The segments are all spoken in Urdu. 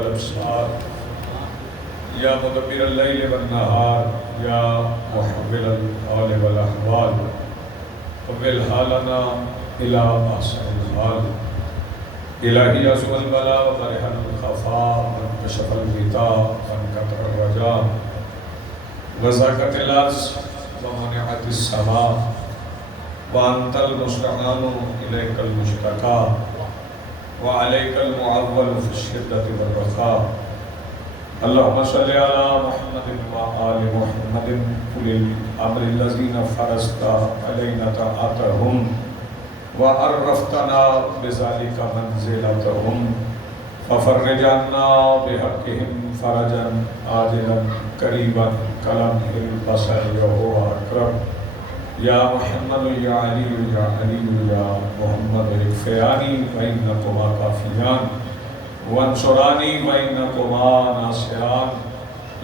والأبصار يا مدبر الليل والنهار يا محول الحال والأحوال حول حالنا إلى أحسن الحال إلهي أزوى البلاء وبرهن الخفاء وانكشف الغطاء وانقطع الرجاء وزاكت الأرض ومنعت السماء وأنت المستعان إليك المشتكى وعليك المعول في الشدة والرخاء اللهم صل على محمد وآل محمد أولي الأمر الذين فرضت علينا طاعتهم وعرفتنا بذلك منزلتهم ففرج عنا بحقهم فرجا عاجلا قريبا كلمح البصر وهو أقرب يا محمد يا علي يا علي يا محمد اكفياني فإنكما كافيان وانصراني فإنكما ناصران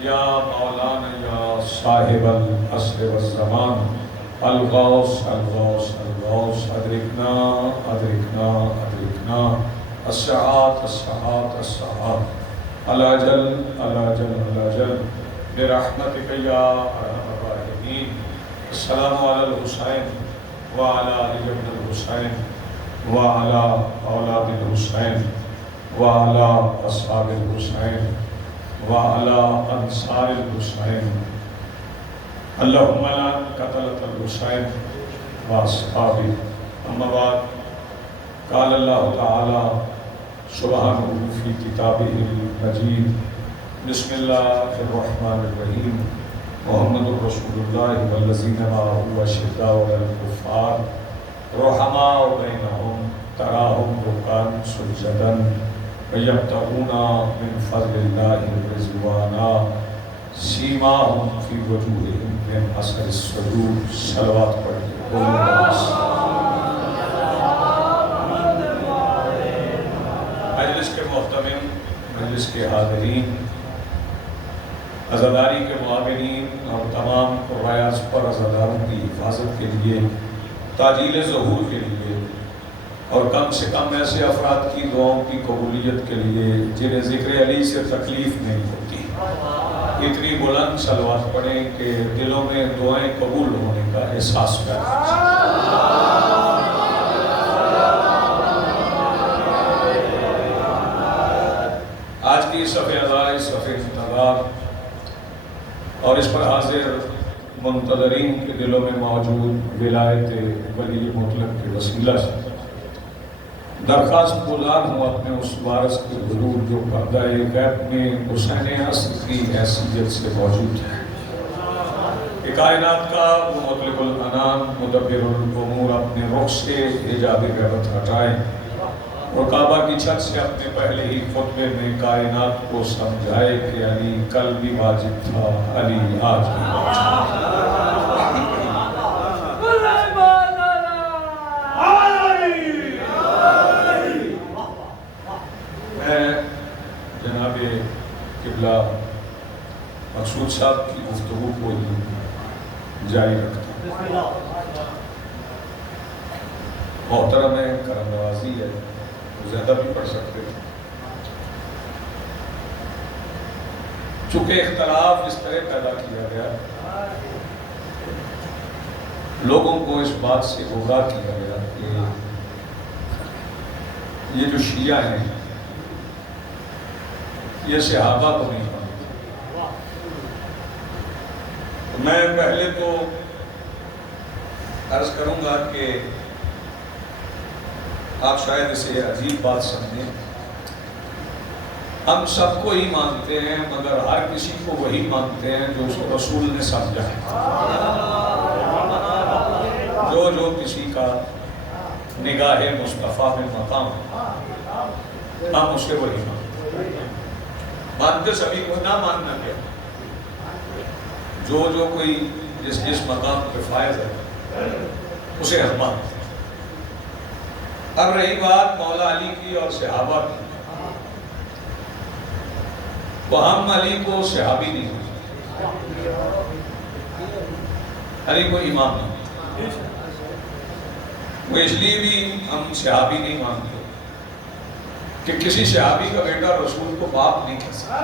يا مولانا يا صاحب العصر والزمان الغوث الغوث الغوث أدركنا أدركنا أدركنا الساعات الساعات الساعات الأجل الأجل الأجل برحمتك يا أرحم الراحمين السلام على الحسين وعلى علي بن الحسين وعلى أولاد الحسين وعلى أصحاب الحسين وعلى أنصار الحسين اللهم لا قتلة الحسين وأصحابه أما بعد قال الله تعالى سبحانه في كتابه المجيد بسم الله الرحمن الرحيم محمد رسول الله والذين معه أشداء على الكفار رحماء بينهم تراهم ركعا سجدا ويبتغون من فضل الله رضوانا سیماہم فی وجوہہم من اثر السجود صلوات پڑھیں مجلس کے محتمم مجلس کے حاضرین عزاداری کے معاونین اور تمام قرآن پر عزاداروں کی حفاظت کے لیے تعجیل ظہور کے لیے اور کم سے کم ایسے افراد کی دعاؤں کی قبولیت کے لیے جنہیں ذکر علی سے تکلیف نہیں ہوتی اتنی بلند صلوات پڑھیں کہ دلوں میں دعائیں قبول ہونے کا احساس پیدا ہو آج کی صفحہ ادائی صفحہ انتظار اور اس پر حاضر منتظرین کے دلوں میں موجود ولایت ولی مطلق کے وسیلہ سے درخواست گزار ہوں اپنے اس وارث کے حضور جو پردہ غیب میں حسین اصل کی حیثیت سے موجود ہے کہ کائنات کا وہ مطلق العنان مدبر الامور اپنے رخ سے حجاب غیبت ہٹائیں اور کعبہ کی چھت سے اپنے پہلے ہی خطبے میں کائنات کو سمجھائے کہ علی کل بھی واجب تھا علی آج بھی واجب قبلہ مقصود صاحب کی گفتگو کو ہی جاری رکھتا ہوں محترم ہے کرم نوازی ہے زیادہ بھی پڑھ سکتے ہیں چونکہ اختلاف اس طرح پیدا کیا گیا لوگوں کو اس بات سے گمراہ کیا گیا کہ یہ جو شیعہ ہیں یہ صحابہ کو نہیں مانتے میں پہلے تو عرض کروں گا کہ آپ شاید اسے عجیب بات سمجھیں ہم سب کو ہی مانتے ہیں مگر ہر کسی کو وہی مانتے ہیں جو اس کو رسول نے سمجھا ہے جو کسی کا نگاہ مصطفیٰ میں مقام ہم اسے وہی مانتے سبھی کو نہ ماننا کیا جو کوئی جس مقام پہ فائز ہے اسے ہم مانتے ہیں اب رہی بات مولا علی کی اور صحابہ کی تو ہم علی کو صحابی نہیں مانتے علی کو امام نہیں وہ اس لیے بھی ہم صحابی نہیں مانتے کہ کسی صحابی کا بیٹا رسول کو باپ نہیں کہہ سکتا.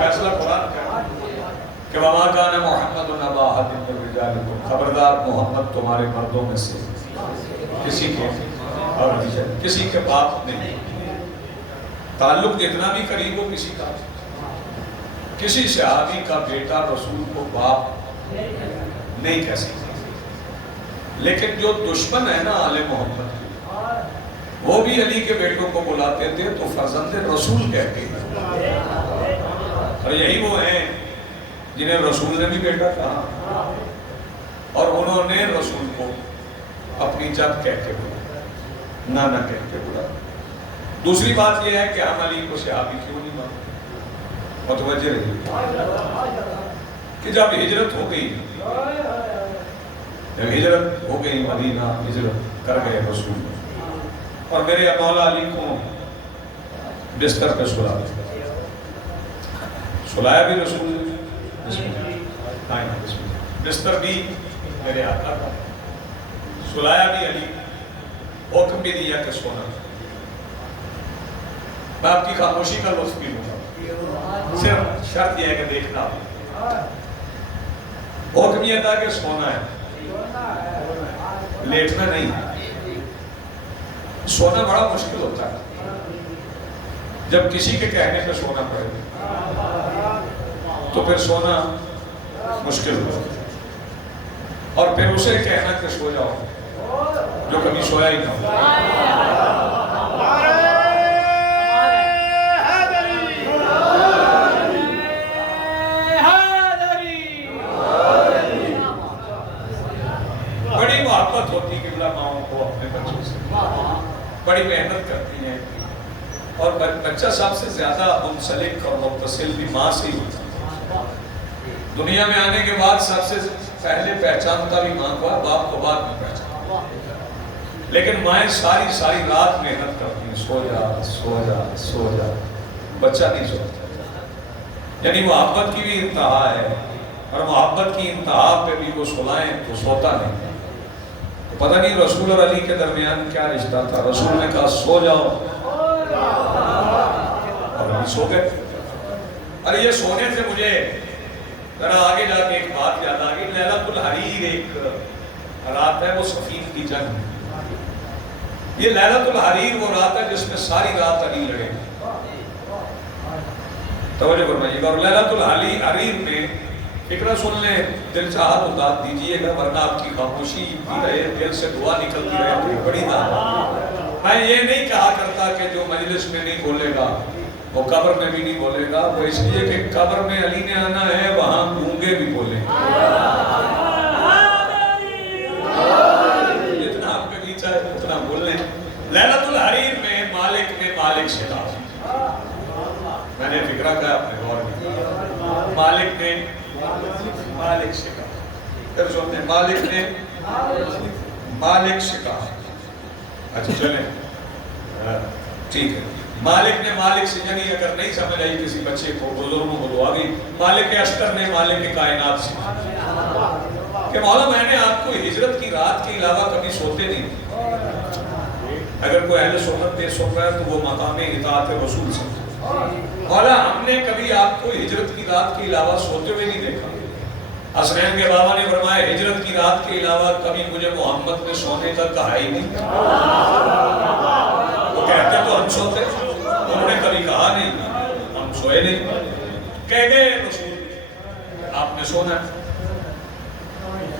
فیصلہ قرآن کا کہ وَمَا كَانَ مُحَمَّدٌ أَبَا أَحَدٍ مِّن رِجَالِكُمْ، خبردار محمد تمہارے مردوں میں سے کسی کے باپ نہیں. تعلق جتنا بھی قریب ہو کسی کا، کسی صحابی کا بیٹا رسول کو باپ نہیں کہہ سکتا. لیکن جو دشمن ہے نا آل محمد کے، وہ بھی علی کے بیٹوں کو بلاتے تھے تو فرزند رسول کہتے ہیں. اور یہی وہ ہیں جنہیں رسول نے بھی بیٹا کہا اور انہوں نے رسول کو اپنی جد کہہ کے بولا، نانا کہہ کے بولا. دوسری بات یہ ہے کہ ہم علی کو صحابی کیوں نہیں مانتے؟ متوجہ رہیے کہ جب ہجرت ہو گئی، مدینہ ہجرت کر گئے رسول، اور میرے مولا علی کو بستر پہ سلایا بھی رسول نے، بستر بھی میرے آقا کا، سلایا بھی علی، حکم بھی دیا کہ سونا. میں آپ کی خاموشی کا لطف بھی لوں گا، صرف شرط یہ ہے کہ دیکھنا. حکم یہ تھا کہ سونا ہے، لیٹنا نہیں. سونا بڑا مشکل ہوتا ہے جب کسی کے کہنے پہ سونا پڑے تو پھر سونا مشکل ہوتا ہے. اور پھر اسے کہنا کہ سو جاؤ جو کبھی سویا ہی نہ ہو. بڑی محبت ہوتی قبلہ ماؤں کو اپنے بچوں سے، بڑی محنت کرتی ہیں، اور بچہ سب سے زیادہ منسلک اور متصل بھی ماں سے ہی ہوتا ہے. دنیا میں آنے کے بعد سب سے پہلے پہچانتا بھی ماں کو، باپ کو بعد میں پہچانتا. لیکن مائیں ساری رات محنت کرتی ہیں، سو جا سو جا سو جا، بچہ نہیں سوتا. یعنی محبت کی بھی انتہا ہے، اور محبت کی انتہا پہ بھی وہ سلائیں تو سوتا نہیں. پتہ نہیں رسول اور علی کے درمیان کیا رشتہ تھا. رسول نے کہا سو جاؤ اور علی سو گئے. اور یہ سونے سے مجھے ذرا آگے جا کے ایک بات یاد آ گئی. لیلۃ الحریر ایک رات ہے، وہ صفین کی جنگ. یہ لیلۃ الحریر وہ رات ہے جس میں ساری رات علی لڑے. توجہ فرمائیے گا. اور لیلۃ الحریر میں فکرہ سن لیں، دل چاہا تو داد دیجئے گا، ورنہ آپ کی خاموشی بھی رہے، دل سے دعا نکلتی رہے تو بڑی داد. میں یہ نہیں کہا کرتا کہ جو مجلس میں نہیں بولے گا وہ قبر میں بھی نہیں بولے گا. وہ اس لیے کہ قبر میں علی نے آنا ہے، وہاں گونگے بھی بولیں گے. جتنا آپ کے بیچ آئے اتنا بول لیں. لیلۃ الحریر میں مالک نے مالک سے کہا، میں نے فکرہ کہا اپنے غور میں، مالک نے مالک سے کہا. پھر سنتے ہیں مالک نے مالک سے کہا. اچھا چلیں ٹھیک ہے. مالک نے مالک سے، یعنی اگر نہیں سمجھ آئی کسی بچے کو، بزرگوں کو تو آ گئی. مالک اشتر نے مالک کائنات سے کہ مولا میں نے آپ کو ہجرت کی رات کے علاوہ کبھی سوتے نہیں. اگر کوئی اہل سنت پہ سن رہا ہے تو وہ مقام اطاعت رسول سے. مولا ہم نے کبھی آپ کو ہجرت کی رات کے علاوہ سوتے ہوئے نہیں دیکھا. حسنین کے بابا نے فرمایا ہجرت کی رات کے علاوہ کبھی مجھے محمد نے سونے کا کہا ہی نہیں. وہ کہتے تو ہم سوتے، انہوں نے کبھی کہا نہیں ہم سوئے نہیں. کہہ گئے رسول آپ نے سونا ہے،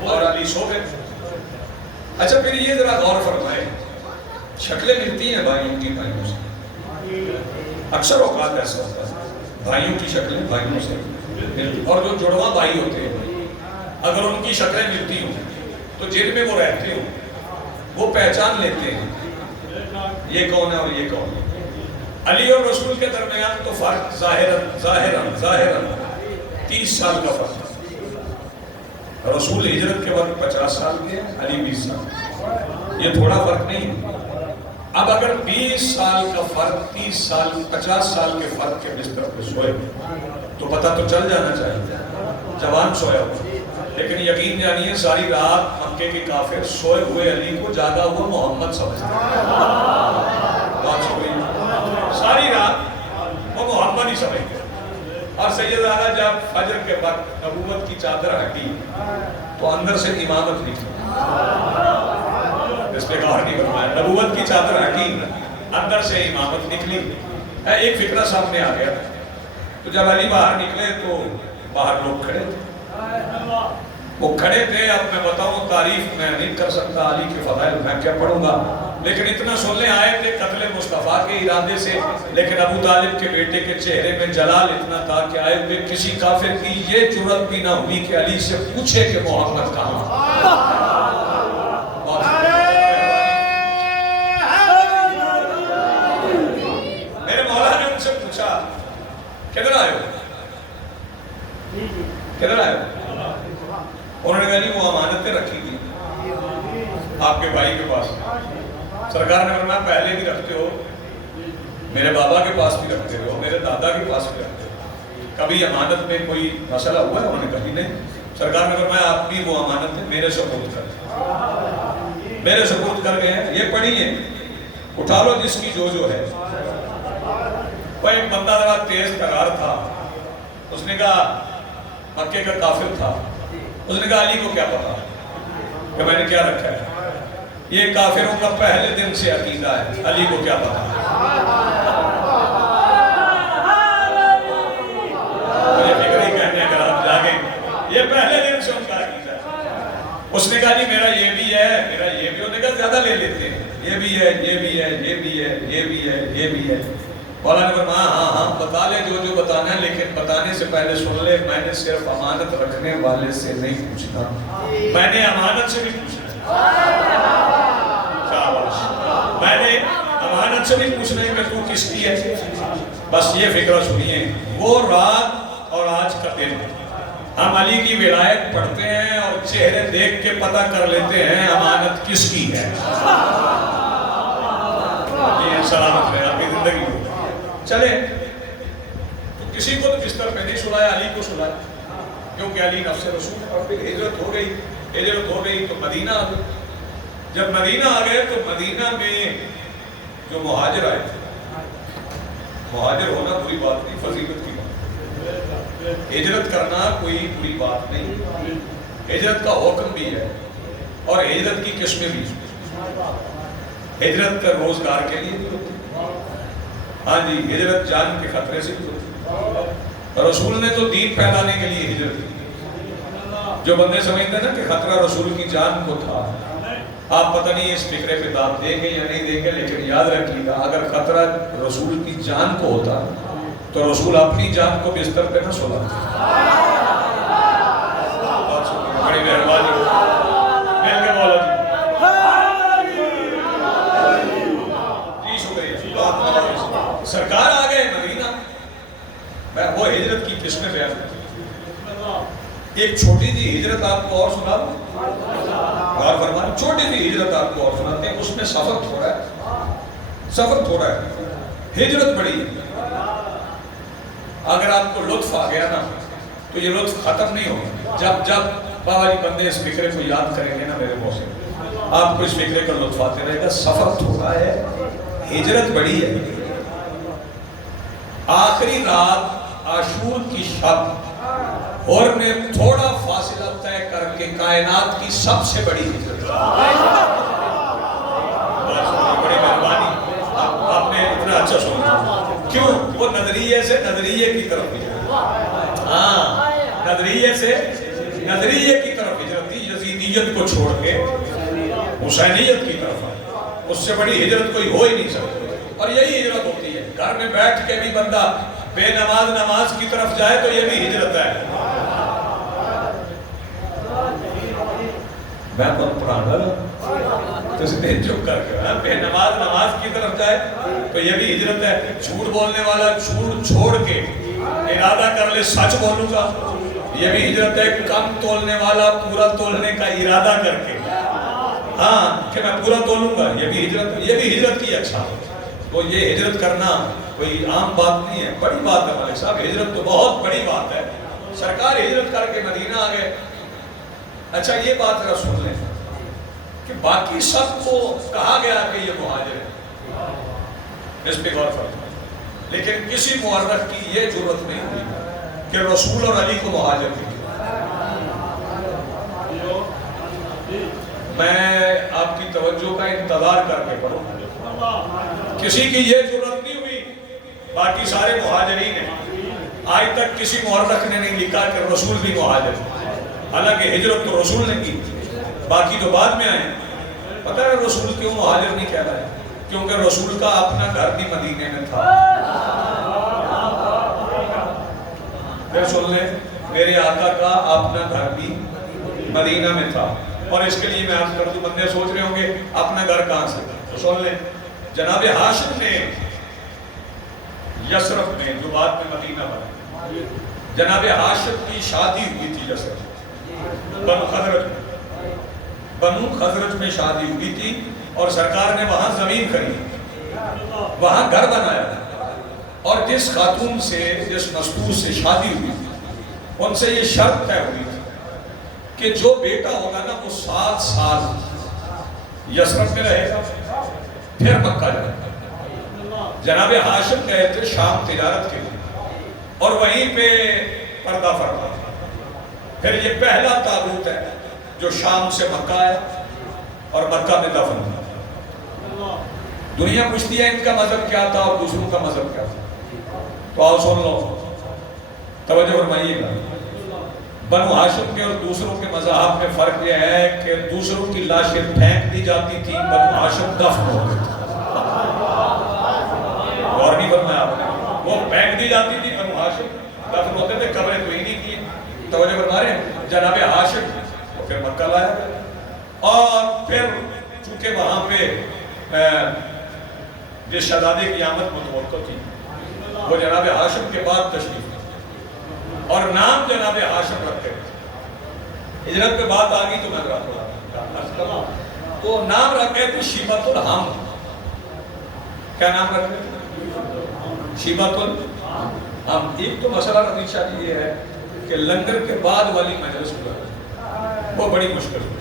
اور علی سو گئے. اچھا پھر یہ ذرا غور فرمائے، شکلیں ملتی ہیں بھائیوں کی بھائیوں سے. اکثر اوقات ایسا ہوتا ہے بھائیوں کی شکلیں بھائیوں سے ملتی، اور جو جڑواں بھائی ہوتے ہیں اگر ان کی شکلیں ملتی ہوں تو جن میں وہ رہتے ہوں وہ پہچان لیتے ہیں یہ کون ہے اور یہ کون ہے. علی اور رسول کے درمیان تو فرق ظاہراً 30 سال کا فرق. رسول ہجرت کے وقت 50 سال کے، علی 20 سال. یہ تھوڑا فرق نہیں. اب اگر 20 سال کا فرق 30 سال 50 سال کے فرق کے بستر پہ سوئے تو پتہ تو چل جانا چاہیے جوان سویا ہوا. لیکن یقین جانیے ساری رات مکے کے کافر سوئے ہوئے علی کو جاگا ہوا محمد سمجھتے ساری رات وہ محمد ہی سمجھتے. اور سیدنا جب فجر کے وقت نبوت کی چادر ہٹی تو اندر سے امامت نکلی. اس پہ غور نہیں فرمایا. نبوت کی چادر ہٹی اندر سے امامت نکلی. ایک فکرہ سامنے آ گیا. تو جب علی باہر نکلے تو باہر لوگ کھڑے تھے. وہ کھڑے تھے. اب میں بتاؤں تاریخ میں نہیں کر سکتا علی کے فضائل میں کیا پڑھوں گا, لیکن اتنا سننے آئے تھے قتل مصطفیٰ کے ارادے سے. لیکن ابو طالب کے بیٹے کے چہرے میں جلال اتنا تھا کہ آئے ہوئے کسی کافر کی یہ جرأت بھی نہ ہوئی کہ علی سے پوچھے کہ محمد کہاں. میرے مولا نے ان سے پوچھا کدھر آئے ہو, کدھر آئے ہو؟ انہوں نے کہا جی وہ امانتیں رکھی تھی آپ کے بھائی کے پاس. سرکار نے فرمایا پہلے بھی رکھتے ہو, میرے بابا کے پاس بھی رکھتے ہو, میرے دادا کے پاس بھی رکھتے ہو, کبھی امانت میں کوئی مسئلہ ہوا ہے؟ انہوں نے کہا نہیں. سرکار نے فرمایا آپ بھی وہ امانتیں میرے سپرد کر, میرے سپرد کر گئے ہیں. یہ پڑھیے, اٹھا لو جس کی جو ہے. وہ ایک بندہ ذرا تیز ترار تھا. اس نے کہا مکے کا کافر تھا. اس نے کہا علی کو کیا پتا کہ میں نے کیا رکھا ہے؟ یہ کافروں کا پہلے دن سے عقیدہ ہے, علی کو کیا پتا. مجھے فکر ہی کہنے اگر آپ جاگیں, یہ پہلے دن سے ان کا عقیدہ ہے. اس نے کہا جی میرا یہ بھی ہے, میرا یہ بھی. انہوں نے کہا زیادہ لے لیتے ہیں, یہ بھی ہے, یہ بھی ہے, یہ بھی ہے, یہ بھی ہے, یہ بھی ہے. مولا نے فرمایا ہاں بتا لے جو بتانا ہے, لیکن بتانے سے پہلے سن لے میں نے صرف امانت رکھنے والے سے نہیں پوچھنا, میں نے امانت سے بھی پوچھنا ہے. میں نے امانت سے بھی پوچھنا ہے کہ تو کس کی ہے. بس یہ فکرہ سنیے, وہ رات اور آج کا دن ہم علی کی ولایت پڑھتے ہیں اور چہرے دیکھ کے پتہ کر لیتے ہیں امانت کس کی ہے. یہ سلامت ہے آپ کی زندگی. چلے تو کسی کو تو بستر پہ نہیں سلایا, علی کو سلایا, کیونکہ علی نفس رسول ہے. اور پھر ہجرت ہو گئی تو مدینہ آ گئے. جب مدینہ آ گئے تو مدینہ میں جو مہاجر آئے تھے, مہاجر ہونا بری بات نہیں, فضیلت کی بات. ہجرت کرنا کوئی بری بات نہیں, ہجرت کا حکم بھی ہے اور ہجرت کی قسمیں بھی. ہجرت کا روزگار کے لیے بھی ہوتی ہے, ہاں جی, ہجرت جان کے خطرے سے بھی ہوتی. رسول نے تو دین پھیلانے کے لیے ہجرت کی. جو بندے سمجھتے ہیں نا کہ خطرہ رسول کی جان کو تھا, آپ پتہ نہیں اس فکرے پہ داد دیں گے یا نہیں دیں گے, لیکن یاد رکھیے گا اگر خطرہ رسول کی جان کو ہوتا تو رسول اپنی جان کو بستر پہ نہ سلاتے. بڑی مہربانی, مل کے بولو جی شکریہ. سرکار آ گئے مدینہ. میں وہ ہجرت کی قسمیں بیان کرتا ہوں. ایک چھوٹی سی ہجرت آپ کو اور سنا دوں, غور فرمائیں, چھوٹی سی ہجرت آپ کو اور سناتے ہیں. اس میں سفر تھوڑا ہے, سفر تھوڑا ہے, ہجرت بڑی ہے. اگر آپ کو لطف آ گیا نا تو یہ لطف ختم نہیں ہوگا. جب جب بابا جی بندے اس فکرے کو یاد کریں گے نا میرے موسم, آپ کو اس فکرے کا لطف آتے رہے گا. سفر تھوڑا ہے, ہجرت بڑی ہے. آخری رات عاشور کی شب اور میں تھوڑا فاصلہ طے کر کے کائنات کی سب سے بڑی ہجرت. بڑی مہربانی, آپ نے اتنا اچھا سنا. کیوں؟ وہ نظریے سے نظریے کی طرف ہجرت. ہاں, نظریے سے نظریے کی طرف ہجرت تھی. یزیدیت کو چھوڑ کے حسینیت کی طرف آئی. اس سے بڑی ہجرت کوئی ہو ہی نہیں سکتی. اور یہی ہجرت ہوتی ہے. گھر میں بیٹھ کے بھی بندہ بے نماز نماز کی طرف جائے تو یہ بھی ہجرت ہے. میں تو پڑھانا تو اس نے چپ کر کے بے نماز نماز کی طرف جائے تو یہ بھی ہجرت ہے. جھوٹ بولنے والا جھوٹ چھوڑ کے ارادہ کر لے سچ بولوں گا, یہ بھی ہجرت ہے. کم تولنے والا پورا تولنے کا ارادہ کر کے ہاں کہ میں پورا تولوں گا, یہ بھی ہجرت ہے. یہ بھی ہجرت کی اچھا. تو یہ ہجرت کرنا کوئی عام بات نہیں ہے, بڑی بات ہے ملک صاحب. ہجرت تو بہت بڑی بات ہے. سرکار ہجرت کر کے مدینہ آ گئے. اچھا یہ بات ذرا سن لیں, کہ باقی سب کو کہا گیا کہ یہ مہاجر ہے، اس پہ غور فرمائیں، لیکن کسی مورخ کی یہ جرأت نہیں ہوئی کہ رسول اور علی کو مہاجر کیا۔ میں آپ کی توجہ کا انتظار کر کے پڑھوں، کسی کی یہ جرأت نہیں ہوئی، باقی سارے مہاجرین ہیں، آج تک کسی مورخ نے نہیں لکھا کہ رسول بھی مہاجر، حالانکہ ہجرت تو رسول نے کی، باقی تو بعد میں آئے۔ پتہ ہے رسول کیوں مہاجر نہیں کہہ رہا ہے؟ کیونکہ رسول کا اپنا گھر بھی مدینے میں تھا۔ پھر سن لیں، میرے آقا کا اپنا گھر بھی مدینہ میں تھا، اور اس کے لیے میں عرض کر دوں، بندے سوچ رہے ہوں گے اپنا گھر کہاں سے؟ تو سن لیں، جناب ہاشم نے یثرب میں، جو بعد میں مدینہ بنا، جناب ہاشم کی شادی ہوئی تھی یثرب، بنو خزرج میں شادی ہوئی تھی، اور سرکار نے وہاں زمین خریدی، وہاں گھر بنایا، اور جس خاتون سے، جس مستور سے شادی ہوئی تھی، ان سے یہ شرط طے ہوئی تھی کہ جو بیٹا ہوگا نا وہ 7 سال یثرب میں رہے گا، پھر مکہ جائے گا۔ جناب ہاشم گئے تھے شام تجارت کے لیے، اور وہیں پہ پردہ فرما، پھر یہ پہلا تابوت ہے جو شام سے مکہ ہے اور مکہ میں دفن ہوا۔ دنیا پوچھتی ہے ان کا مذہب کیا تھا اور دوسروں کا مذہب کیا تھا، تو آؤ سن لو، توجہ فرمائیے گا۔ بنو ہاشم کے اور دوسروں کے مذاہب میں فرق یہ ہے کہ دوسروں کی لاشیں پھینک دی جاتی تھی، بنو ہاشم دفن ہوتے تھے۔ اور نہیں فرمایا آپ نے، وہ پھینک دی جاتی تھی، بنو ہاشم دفن ہوتے تھے، قبریں تو ہی نہیں کی۔ توجہ فرما رہے ہیں، جناب ہاشم وہ پھر مکہ لایا گیا، اور پھر چونکہ وہاں پہ جس شہزادے کی آمد متوقع تھی وہ جناب ہاشم کے بعد تشریف، اور نام جناب ہاشم رکھتے تھے۔ ہجرت پہ بات آ گئی تو میں رکھتا، تو نام رکھے تھے شیبۃ الحم۔ کیا نام رکھے تھے؟ شیبۃ الحم۔ ایک تو مسئلہ رضی شاہ جی یہ ہے کہ لنگر کے بعد والی مجلس وہ بڑی مشکل ہے،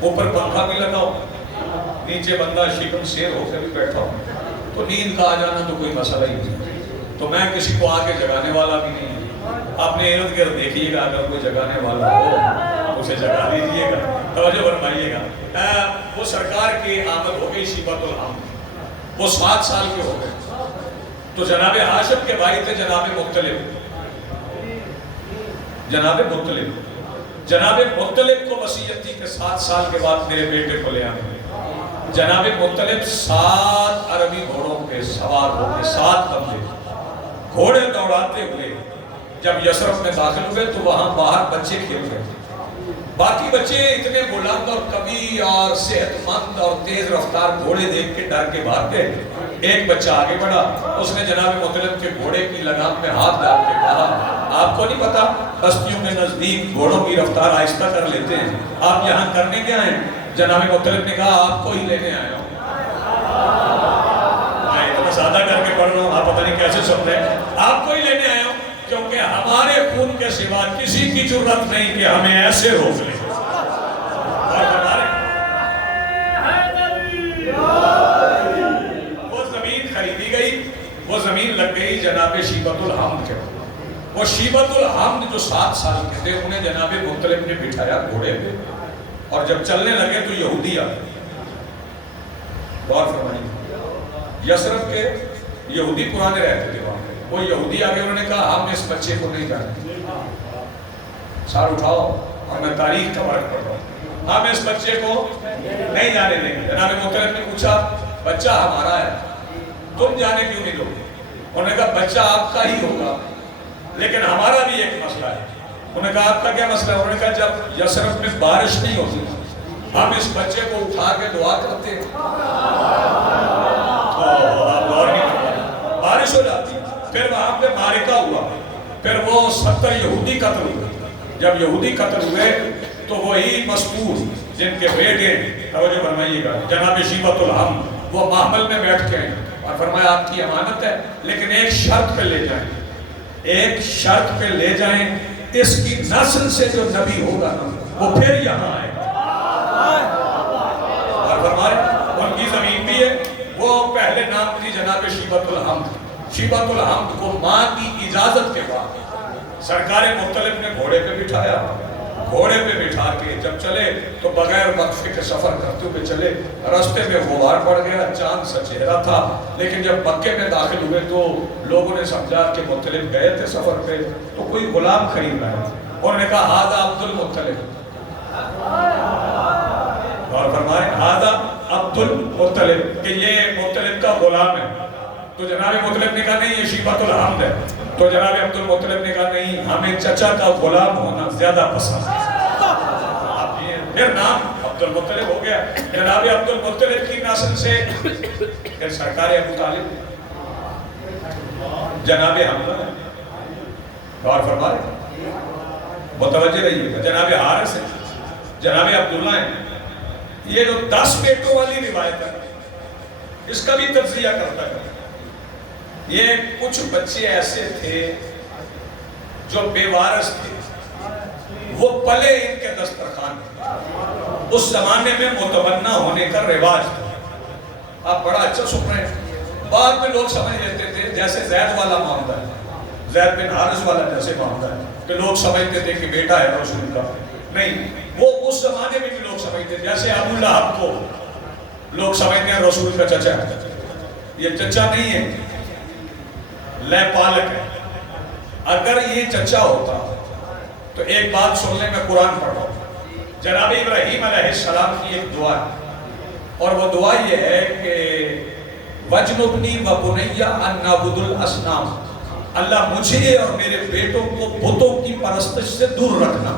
اوپر پنکھا بھی لگا ہو، نیچے بندہ شکم سیر ہو کے بھی بیٹھا ہو، تو نیند کا آ جانا تو کوئی مسئلہ ہی نہیں۔ تو میں کسی کو آگے جگانے والا بھی نہیں، اپنے ارد گرد دیکھیے گا، اگر کوئی جگانے والا ہو اسے جگا دیجیے گا۔ توجہ فرمائیے گا، وہ سرکار کی آمد ہو گئی شیبۃ الحم، وہ 7 سال کے ہو گئے، تو جناب ہاشم کے بھائی تھے جناب مطلب، جناب مطلب کو وصیت تھی کہ 7 سال کے بعد میرے بیٹے کو لے آنے۔ جناب مطلب 7 عربی گھوڑوں پہ سوار ہو کے، 7 بندے گھوڑے دوڑاتے ہوئے جب یثرب میں داخل ہوئے تو وہاں باہر بچے کھیل رہے تھے، باقی بچے اتنے بلند اور قوی اور صحت مند اور تیز رفتار گھوڑے دیکھ کے ڈر کے بھاگ گئے۔ ایک بچہ آگے بڑھا، اس نے جناب مطلب کے گھوڑے کی لگام میں ہاتھ ڈال کے کہا، آپ کو نہیں پتا بستیوں کے نزدیک گھوڑوں کی رفتار آہستہ کر لیتے ہیں، آپ یہاں کرنے کیا ہیں؟ جناب مطلب نے کہا، آپ کو ہی لینے آیا ہوں۔ میں اتنا سادہ کر کے پڑھ رہا ہوں، آپ پتہ نہیں کیسے سن رہے ہیں، آپ کو ہی لینے آیا ہوں، کیونکہ ہمارے خون کے سوا کسی کی جرأت نہیں کہ ہمیں ایسے روک لے۔ وہ زمین خریدی گئی، وہ زمین لگ گئی جناب شیبۃ الحم کے۔ وہ شیبۃ الحم جو 7 سال کے تھے، انہیں جناب مطلب نے بٹھایا گھوڑے پہ، اور جب چلنے لگے تو یہودی آ گئے۔ غور فرمائیے، یثرب کے یہودی پرانے رہتے تھے وہاں، وہ یہودی آگے انہوں نے کہا، ہم اس بچے کو نہیں جانتے، سار اٹھاؤ، اور میں تاریخ کا فرق پڑھ رہا ہوں، ہم اس بچے کو نہیں جانے دیں گے۔ جناب مطلب نے پوچھا، بچہ ہمارا ہے، تم جانے کیوں نہیں دو گے؟ انہوں نے کہا، بچہ آپ کا ہی ہوگا، لیکن ہمارا بھی ایک مسئلہ ہے۔ انہوں نے کہا، آپ کا کیا مسئلہ ہے؟ انہوں نے کہا، جب یثرب میں بارش نہیں ہوتی، ہم اس بچے کو اٹھا کے دعا کرتے ہیں، بارش ہو جاتی، پھر وہاں پہ معرکہ ہوا، پھر وہ 70 یہودی قتل ہوئے۔ جب یہودی قتل ہوئے تو وہی مستور جن کے بیٹے، توجہ فرمائیے گا، جناب شیبۃ الحم، وہ محمل میں بیٹھ کے ہیں اور فرمایا، آپ کی امانت ہے، لیکن ایک شرط پہ لے جائیں، ایک شرط پہ لے جائیں، اس کی نسل سے جو نبی ہوگا نا وہ پھر یہاں آئے گا۔ پہلے نام تھی جناب شیبۃ الحمد۔ شیبۃ الحمد کو ماں کی اجازت کے بعد سرکار مختلف نے گھوڑے پہ بٹھایا، گھوڑے پہ بٹھا کے جب چلے تو بغیر وقفے کے سفر کرتے ہوئے چلے، راستے میں غبار پڑ گیا، چاند سا چہرہ تھا، لیکن جب مکے میں داخل ہوئے تو لوگوں نے سمجھا کہ مختلف گئے تھے سفر پہ تو کوئی غلام خرید رہا ہے، انہوں نے کہا ہذا عبد المطلب، اور فرمائے ہذا عبد المطلب، کہ یہ مطلب کا غلام ہے۔ تو جناب مطلب نے کہا نہیں یہ شیبۃ الحمد ہے، تو جناب عبد المطلب نے کہا نہیں ہمیں چچا کا غلام ہونا زیادہ پسند ہے، پھر نام عبد المطلب ہو گیا۔ جناب عبد المطلب کی نسل سے پھر سرکار ابو طالب، جناب حمزہ، اور فرمائے متوجہ رہیے گا، جناب حارث ہے، جناب عبداللہ ہے۔ یہ جو 10 بیٹوں والی روایت ہے اس کا بھی تجزیہ کرتا ہے۔ یہ کچھ بچے ایسے تھے جو بے وارث تھے، وہ پلے ان کے دسترخوان میں، اس زمانے میں متبنہ ہونے کا رواج تھا۔ آپ بڑا اچھا سن رہے ہیں، بعد میں لوگ سمجھ لیتے تھے جیسے زید والا معاملہ ہے، زید بن حارث والا جیسے معاملہ ہے کہ لوگ سمجھتے تھے کہ بیٹا ہے رسول کا، نہیں، وہ اس زمانے میں بھی لوگ سمجھتے تھے، جیسے ابو لہب کو لوگ سمجھتے ہیں رسول کا چچا ہے، یہ چچا نہیں ہے، لے پالک ہے۔ اگر یہ چچا ہوتا تو ایک بات سن لیں، میں قرآن پڑھ رہا ہوں، جناب ابراہیم علیہ السلام کی ایک دعا ہے، اور وہ دعا یہ ہے کہ وَجْنُبْنِي وَبُنَيَّ أَن نَعْبُدَ الْأَصْنَامَ، اللہ مجھے اور میرے بیٹوں کو بتوں کی پرستش سے دور رکھنا۔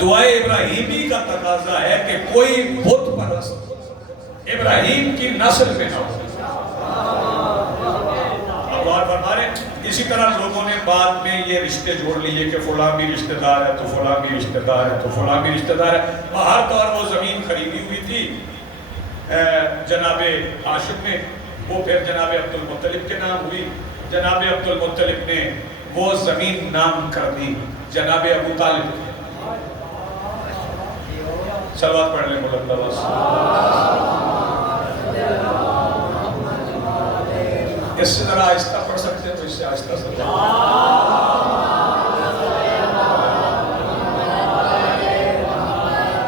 دعائے ابراہیمی کا تقاضا ہے کہ کوئی بت پرست ابراہیم کی نسل میں نہ ہو۔ اسی طرح لوگوں نے بعد میں یہ رشتے جوڑ لیے کہ فلاں بھی رشتہ دار ہے تو فلاں بھی رشتہ دار ہے تو فلاں بھی رشتہ دار ہے۔ باہر طور وہ زمین خریدی ہوئی تھی جناب ہاشم نے، وہ پھر جناب عبد المطلب کے نام ہوئی، جناب عبد المطلب نے وہ زمین نام کر دی جناب ابو طالب کی۔ صلوات پڑھ لیں مولا اس سے ذرا آہستہ پڑھ سکتے ہیں تو اس سے آہستہ سے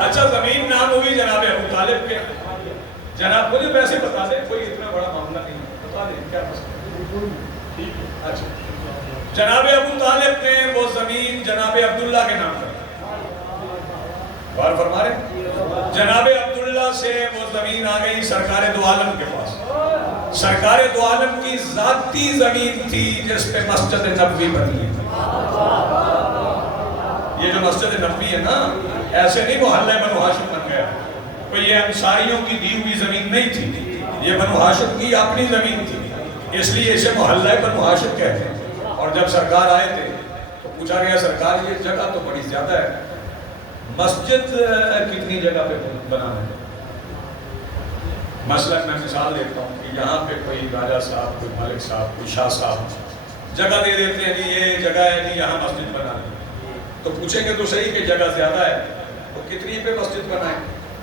اچھا زمین نام ہوئی جناب ابو طالب کے۔ جناب مجھے ویسے بتا دیں، کوئی اتنا بڑا معاملہ نہیں، بتا دیں کیا مسئلہ؟ اچھا جناب ابو طالب نے وہ زمین جناب عبداللہ کے نام کر، غور فرما رہے، جناب عبداللہ سے وہ زمین آ گئی سرکار دو عالم کے پاس۔ سرکار دو عالم کی ذاتی زمین تھی جس پہ مسجد نبوی بنی ہے۔ یہ جو مسجد نبوی ہے نا، ایسے نہیں محلہ بنو ہاشم بن گیا، کوئی یہ انصاریوں کی دی ہوئی زمین نہیں تھی، یہ بنو ہاشم کی اپنی زمین تھی، اس لیے اسے محلہ بنو ہاشم کہتے ہیں۔ اور جب سرکار آئے تھے تو پوچھا گیا سرکار یہ جگہ تو بڑی زیادہ ہے، مسجد کتنی جگہ پہ بنانا ہے؟ مثلا میں مثال دیتا ہوں کہ یہاں پہ کوئی راجہ صاحب، کوئی ملک صاحب، کوئی شاہ صاحب جگہ دے دیتے ہیں، یہ جگہ ہے جی یہاں مسجد بنانی، تو پوچھیں گے تو صحیح کہ جگہ زیادہ ہے تو کتنی پہ مسجد بنائیں؟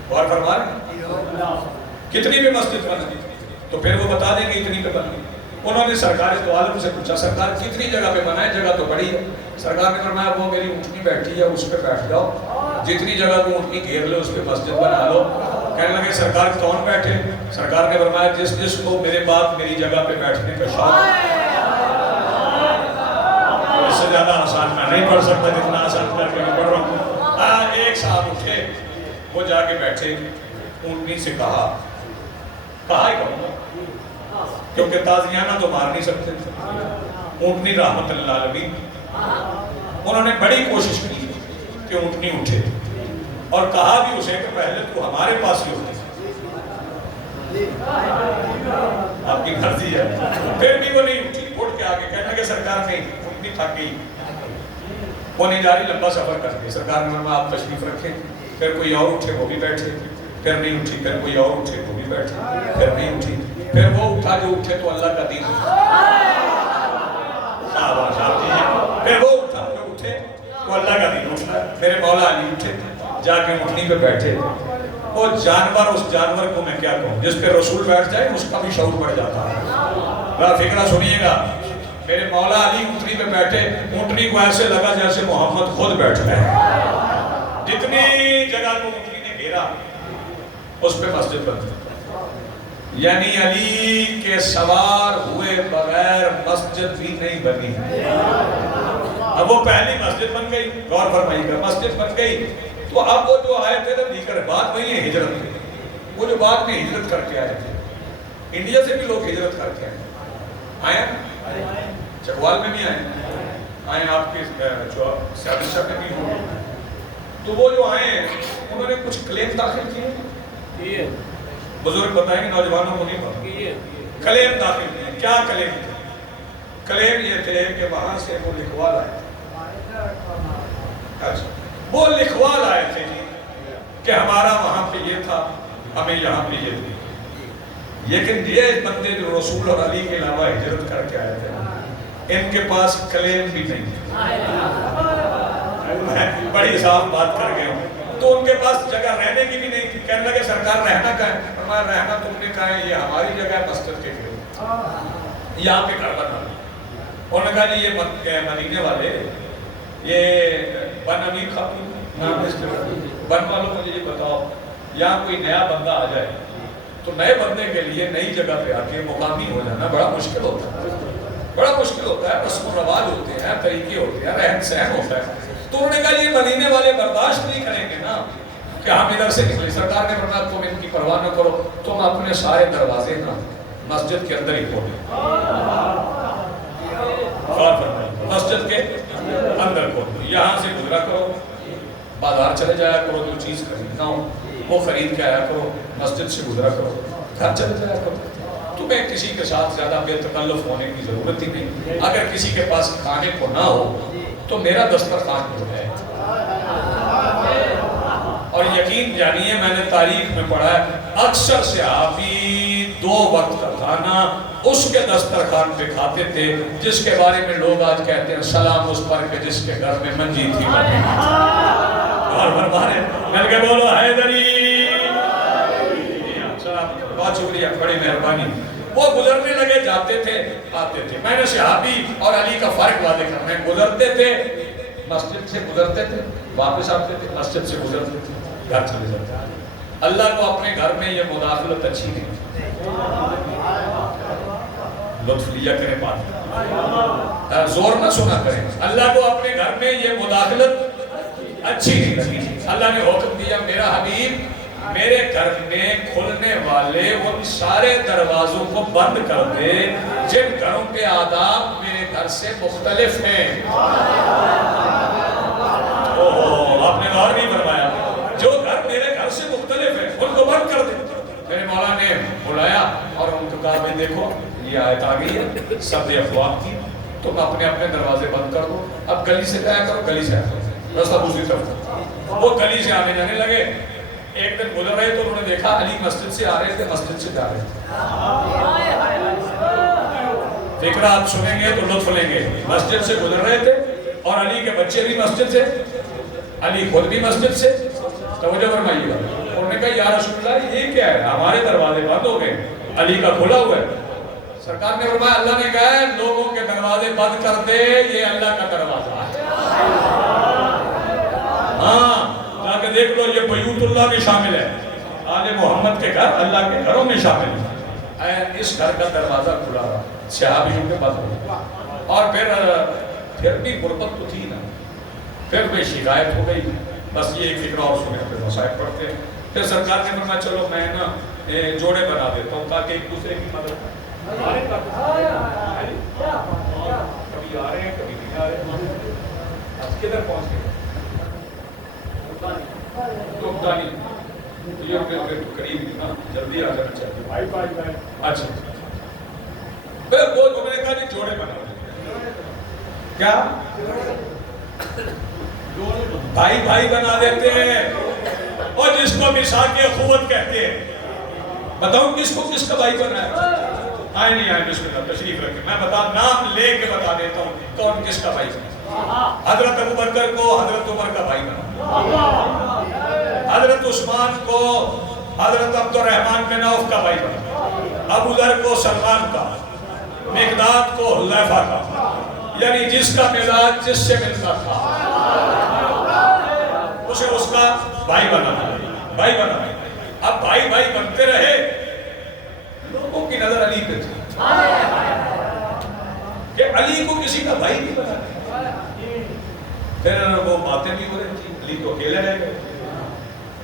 اور فرما رہے کتنی پہ مسجد بنانی؟ تو پھر وہ بتا دیں گے اتنی پہ بنانی۔ انہوں نے سرکار دو عالم سے پوچھا سرکار کتنی جگہ پہ بنائیں؟ جگہ تو بڑی ہے۔ سرکار نے فرمایا وہ میری اونٹنی بیٹھی ہے اس پہ بیٹھ جاؤ، جتنی جگہ کو اونٹنی گھیر لو اس پہ مسجد بنا لو۔ کہنے لگے سرکار کون بیٹھے؟ سرکار نے فرمایا جس جس کو میرے باپ میری جگہ پہ بیٹھنے کا شوق ہے۔ اس سے زیادہ آسان میں نہیں پڑھ سکتا جتنا آسان کر کے میں پڑھ رہا ہوں۔ ایک صاحب اٹھے، وہ جا کے بیٹھے، اونٹنی سے کہا ہی کہوں کیونکہ تازیانہ تو مار نہیں سکتے، اونٹنی رحمت اللہ علیہ، انہوں نے بڑی کوشش کی کہ اونٹنی اٹھے، اور کہا بھی اسے کہ پہلے تو ہمارے پاس ہی ہوتی، آپ کی مرضی ہے، پھر بھی وہ نہیں اٹھی، اٹھ کے آگے کہنا کہ سرکار نہیں، اونٹنی تھک گئی، وہ نہیں جاری لمبا سفر کر کے سرکار نے فرمایا آپ تشریف رکھیں، پھر کوئی اور اٹھے وہ بھی بیٹھے، پھر نہیں اٹھی، پھر کوئی اور اٹھے وہ بھی بیٹھے، پھر نہیں اٹھی، پھر وہ اٹھا جو اٹھے تو اللہ کا دین پھر وہ اٹھا جو اٹھے تو اللہ کا دین اٹھا۔ میرے مولا علی اٹھے جا کے اونٹنی پہ بیٹھے، وہ جانور، اس جانور کو میں کیا کہوں جس پہ رسول بیٹھ جائے اس کا بھی شعور بڑھ جاتا ہے. ذرا فکرہ سنیے گا. میرے مولا علی اونٹنی پہ بیٹھے، اونٹنی کو ایسے لگا جیسے محمد خود بیٹھ گئے. جتنی جگہ کو اونٹنی نے گھیرا اس پہ مسجد بن گئی. یعنی علی کے سوار ہوئے بغیر مسجد بھی نہیں بنی. اب وہ پہلی مسجد بن گئی، غور فرمائیے گا، مسجد بن گئی. تو اب وہ جو آئے تھے نا دیکر بات وہی ہے ہجرت کی. وہ جو بعد میں ہجرت کر کے آئے تھے، انڈیا سے بھی لوگ ہجرت کر کے آئے. چکوال میں بھی آئے آپ کے جو سیادشہ میں بھی ہوئے. تو وہ جو آئے ہیں انہوں نے کچھ کلیم داخل کیے. بزرگ بتائیں گے، نوجوانوں کو نہیں پتا. کلیم داخل کیے. کیا کلیم تھے؟ کلیم یہ تھے کہ وہاں سے وہ لکھوال آئے. اچھا، وہ لکھوال آئے تھے کہ ہمارا وہاں پہ یہ تھا، ہمیں یہاں پہ یہ تھی. لیکن یہ بندے جو رسول اور علی کے علاوہ ہجرت کر کے آئے تھے، ان کے پاس کلیم بھی نہیں تھے. بڑی صاف بات کر گئے ہوں. تو ان کے پاس جگہ رہنے کی بھی نہیں تھی. کہنے لگے سرکار رہنا کہاں ہے؟ فرمایا رہنا تم نے کہا ہے یہ ہماری جگہ ہے مسجد کے لیے، یہاں پہ گھر بنا. انہوں نے کہا جی یہ مدینے والے، یہ بن امیر خاتون نام ہے، بن والوں مجھے یہ بتاؤ یہاں کوئی نیا بندہ آ جائے تو نئے بندے کے لیے نئی جگہ پہ آ کے مقامی ہو جانا بڑا مشکل ہوتا ہے. بڑا مشکل ہوتا ہے. رسم و رواج ہوتے ہیں، طریقے ہوتے ہیں، رہن سہن ہوتا ہے. تو انہوں نے کہا یہ مدینے والے برداشت نہیں کریں گے نا کہ ہم ادھر سے نکلے. سرکار نے فرمایا تم ان کی پرواہ نہ کرو، تم اپنے سارے دروازے نا مسجد کے اندر ہی کھولو. مسجد کے اندر کھولو، یہاں سے گزرا کرو، بازار چلے جایا کرو، جو چیز خریدنا ہو وہ خرید کے آیا کرو، مسجد سے گزرا کرو، گھر چلے جایا کرو. تمہیں کسی کے ساتھ زیادہ بے تکلف ہونے کی ضرورت ہی نہیں. اگر کسی کے پاس کھانے کو نہ ہو تو میرا دسترخوان جو ہے. اور یقین جانیے میں نے تاریخ میں پڑھا ہے اکثر صحابی 2 وقت کا کھانا اس کے دسترخوان پہ کھاتے تھے جس کے بارے میں لوگ آج کہتے ہیں سلام اس پر کہ جس کے گھر میں منجی تھی. اور فرمانے مل کے بولو حیدری. بہت شکریہ، بڑی مہربانی. وہ گزرنے لگے، جاتے تھے، آتے تھے. میں نے صحابی اور علی کا فرق واضح کرنا ہے. گزرتے تھے، مسجد سے گزرتے تھے، واپس آتے تھے، مسجد سے گزرتے تھے، گھر چلے جاتے تھے. اللہ کو اپنے گھر میں یہ مداخلت اچھی نہیں. لطف لیا کریں بات، زور نہ سنا کریں. اللہ کو اپنے گھر میں یہ مداخلت اچھی نہیں لگی. اللہ نے حکم دیا میرا حبیب میرے گھر میں کھلنے والے ان سارے دروازوں کو بند کر دے جن گھروں کے آداب میرے گھر سے مختلف ہیں. آپ نے غور نہیں فرمایا، جو گھر میرے گھر سے مختلف ہیں ان کو بند کر دے. میرے مولا نے بلایا اور ان کو کہا بھائی دیکھو یہ آیت آ گئی ہے سب افواہ کی، تم اپنے اپنے دروازے بند کر دو. اب گلی سے جایا کرو، گلی سے آیا کرو، رستہ دوسری طرف. وہ گلی سے آنے جانے لگے. ایک دن گزر رہے تو انہوں نے دیکھا علی مسجد سے آ رہے تھے، مسجد سے جا رہے تھے. فکرہ آپ سنیں گے تو لطف لیں گے. مسجد سے گزر رہے تھے اور علی کے بچے بھی مسجد سے، علی خود بھی مسجد سے. توجہ فرمائیے گا. انہوں نے کہا یا رسول اللہ یہ کیا ہے، ہمارے دروازے بند ہو گئے، علی کا کھلا ہوا ہے. سرکار نے فرمایا اللہ نے کہا ہے لوگوں کے دروازے بند کر دے، یہ اللہ کا دروازہ ہے. ہاں جا کے دیکھ لو یہ بیوت اللہ میں شامل ہے، آل محمد کے گھر اللہ کے گھروں میں شامل ہے. اس گھر کا دروازہ کھلا رہا، صحابیوں کے بند ہو گیا. اور پھر بھی غربت تو تھی نا، پھر بھی شکایت ہو گئی. بس یہ ایک فکر اور سنے پھر مسائل پڑھتے ہیں. پھر سرکار نے فرمایا چلو میں نا جوڑے بنا دیتا ہوں تاکہ ایک دوسرے کی مدد. کبھی آ رہے ہیں کبھی نہیں آ رہے ہیں. آج کدھر پہنچ گئے؟ یہ قریب نا جلدی آ جانا چاہیے. اچھا پھر وہ انہوں نے کہا جی جوڑے بنا دیتے. کیا بھائی بھائی بنا دیتے ہیں اور جس کو میثاق اخوت کہتے ہیں. بتاؤں کس کو کس کا بھائی بنا ہے؟ آئے نہیں آئے بسم اللہ تشریف رکھیں. میں نام لے کے بتا دیتا ہوں کون کس کا بھائی بنا. حضرت ابو بکر کو حضرت عمر کا بھائی بنا. حضرت عثمان کو حضرت عبد الرحمن بن عوف کا بھائی بنا، ابو ذر کو سلمان کا، مقداد کو حذیفہ کا، یعنی جس کا مزاج جس سے ملتا تھا اسے اس کا بھائی بنا، بھائی بنا۔ اب بھائی بھائی بنتے رہے، لوگوں کی نظر علی پہ تھی کہ علی کو کسی کا بھائی نہیں بنا۔ پھر وہ باتیں بھی ہو رہی تھی، علی تو اکیلے رہ گئے۔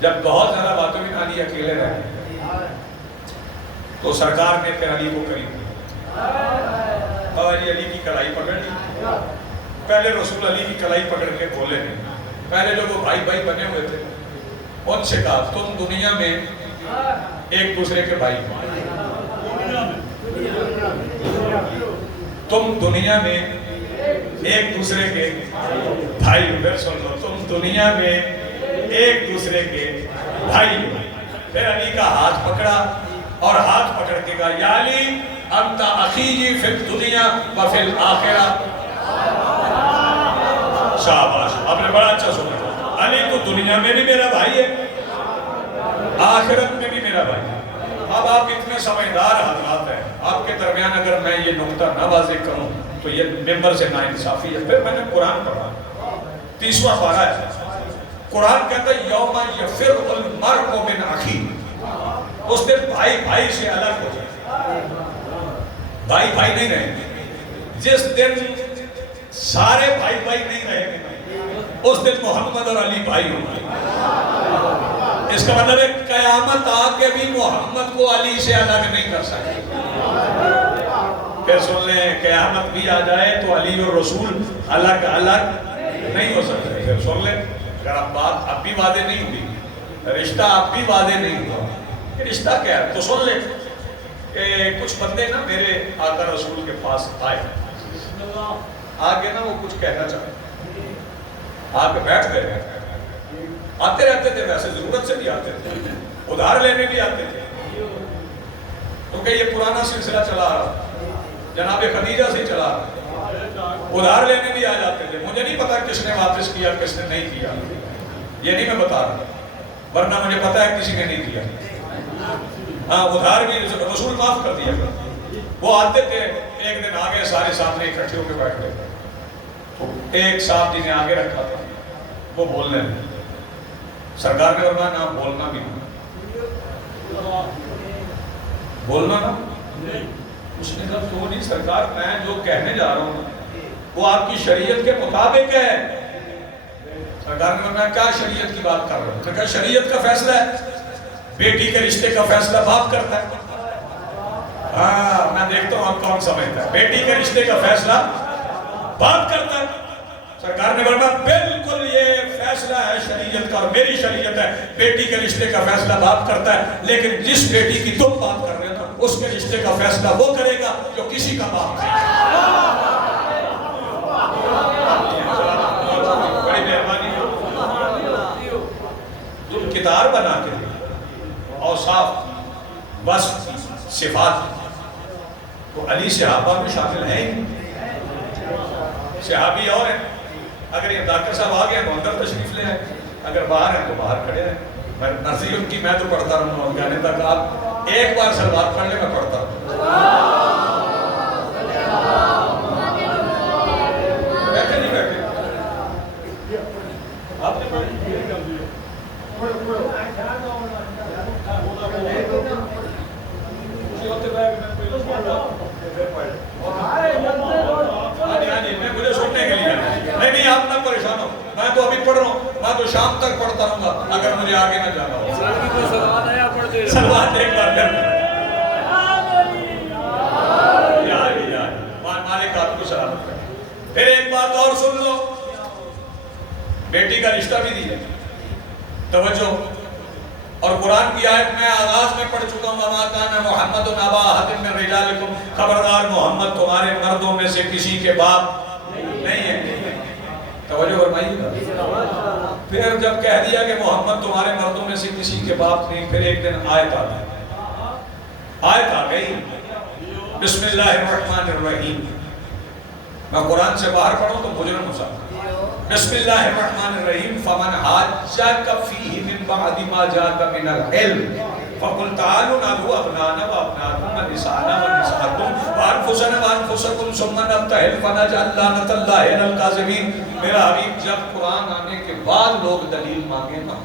جب بہت زیادہ باتوں میں علی اکیلے رہ گئے تو سرکار نے پھر علی کو قریب اور علی کی کلائی پکڑ لی۔ پہلے رسول علی کی کلائی پکڑ کے بولے نہیں، پہلے جو وہ بھائی بھائی بنے ہوئے تھے ان سے کہا تم دنیا میں ایک دوسرے کے بھائی ہو، تم دنیا میں ایک دوسرے کے بھائی ہو۔ پھر سن لو، تم دنیا میں ایک دوسرے کے بھائی ہو۔ پھر علی کا ہاتھ پکڑا اور ہاتھ پکڑ کے کہا یا علی انت اخی فی الدنیا و فی الآخرہ۔ شاباش، آپ نے بڑا اچھا سنا۔ علی تو دنیا میں بھی میرا بھائی ہے، آخرت میں بھی میرا بھائی ہے۔ اب آپ اتنے سمجھدار حضرات ہیں، آپ کے درمیان اگر میں یہ نقطہ نہ واضح کروں تو یہ ممبر سے ناانصافی ہے۔ پھر میں نے قرآن پڑھا، 30واں پارہ ہے، قرآن کہتا ہے یوم یفر المرء من اخیہ، اس دن بھائی بھائی سے الگ ہو جائے، بھائی بھائی نہیں رہیں گے۔ جس دن سارے بھائی بھائی نہیں رہیں گے اس دن محمد اور علی بھائی ہوں گے۔ اس کا مطلب ہے قیامت آ کے بھی محمد کو علی سے الگ نہیں کر سکتے۔ پھر سن لیں، قیامت بھی آ جائے تو علی اور رسول الگ الگ نہیں ہو سکتے۔ پھر سن لیں، اگر اب بات اب بھی واضح نہیں ہوئی، رشتہ اب بھی واضح نہیں ہوا کہ رشتہ کیا ہے، تو سن لیں کہ کچھ بندے نا میرے آقا رسول کے پاس آئے، آگے نا وہ کچھ کہنا چاہتے، آگے بیٹھ گئے، آتے رہتے تھے، ویسے ضرورت سے بھی آتے تھے، ادھار لینے بھی آتے تھے، کیونکہ یہ پرانا سلسلہ چلا رہا، جناب خدیجہ سے چلا رہا، ادھار لینے بھی آ جاتے تھے۔ مجھے نہیں پتا کس نے واپس کیا کس نے نہیں کیا، یہ نہیں میں بتا رہا، ورنہ مجھے پتا ہے کسی نے نہیں کیا۔ ہاں، ادھار بھی رسول معاف کر دیا۔ وہ آتے تھے، ایک دن آگے سارے سامنے اکٹھے ہو کے بیٹھ گئے، تو ایک صاحب جی نے آگے رکھا تھا، وہ بولنے لگے، سرکار نے فرمایا نہ بولنا بھی بولنا نا، اس نے کہا تو نہیں سرکار، میں جو کہنے جا رہا ہوں وہ آپ کی شریعت کے مطابق ہے۔ سرکار نے فرمایا کیا شریعت کی بات کر رہے ہو؟ کہا شریعت کا فیصلہ ہے، بیٹی کے رشتے کا فیصلہ باپ کرتا ہے۔ ہاں، میں دیکھتا ہوں آپ کون سمجھتا ہے، بیٹی کے رشتے کا فیصلہ باپ کرتا ہے۔ سرکار نے فرمایا بالکل یہ فیصلہ ہے شریعت کا اور میری شریعت ہے، بیٹی کے رشتے کا فیصلہ باپ کرتا ہے، لیکن جس بیٹی کی تم بات کر رہے ہو اس کے رشتے کا فیصلہ وہ کرے گا جو کسی کا باپ ہے۔ بڑی مہربانی، تم کتاب بنا کے اوصاف وصف صفات تو علی صحابہ میں شامل ہیں، صحابی اور ہیں۔ اگر یہ ڈاکٹر صاحب آ گئے تو اندر تشریف لے آئے، اگر باہر ہیں تو باہر کھڑے ہیں۔ میں مرضی ان کی، میں تو پڑھتا رہوں گا جانے تک آپ ایک بار سلوات پڑھ لیں، میں پڑھتا ہوں۔ بیٹھے نہیں بیٹھے آپ نے مجھے سننے کے لیے نہیں، آپ نہ پریشان ہو، میں تو ابھی پڑھ رہا ہوں، میں تو شام تک پڑھتا رہوں گا اگر مجھے آگے نہ جانا ہو۔ سلوات ایک بار کر مالک آپ کو سلامت کر۔ پھر ایک بات اور سن لو، بیٹی کا رشتہ بھی دیا، توجہ، اور قرآن کی آیت میں آغاز میں پڑھ چکا ہوں، وَمَا كَانَ مُحَمَّدٌ أَبَا أَحَدٍ مِّن رِجَالِكُمْ، خبردار محمد تمہارے مردوں میں سے کسی کے باپ نہیں ہے۔ توجہ فرمائیے گا۔ پھر جب کہہ دیا کہ محمد تمہارے مردوں میں سے کسی کے باپ نہیں، پھر ایک دن آیت آ گئی، بسم اللہ الرحمن الرحیم۔ میں قرآن سے باہر پڑھوں تو مجرم ہو سکتا۔ بسم اللہ الرحمن الرحیم، فَمَنْ حَاجَّكَ فِيهِ مِن بعد ما جاءك من العلم فقل تعالوا ندعو ابناءنا وابناءكم ونساءنا ونساءكم وانفسنا وانفسكم ثم نبتهل فنجعل لعنة الله على الكاذبين. میرا حبیب جب قرآن آنے کے بعد لوگ دلیل مانگے نا،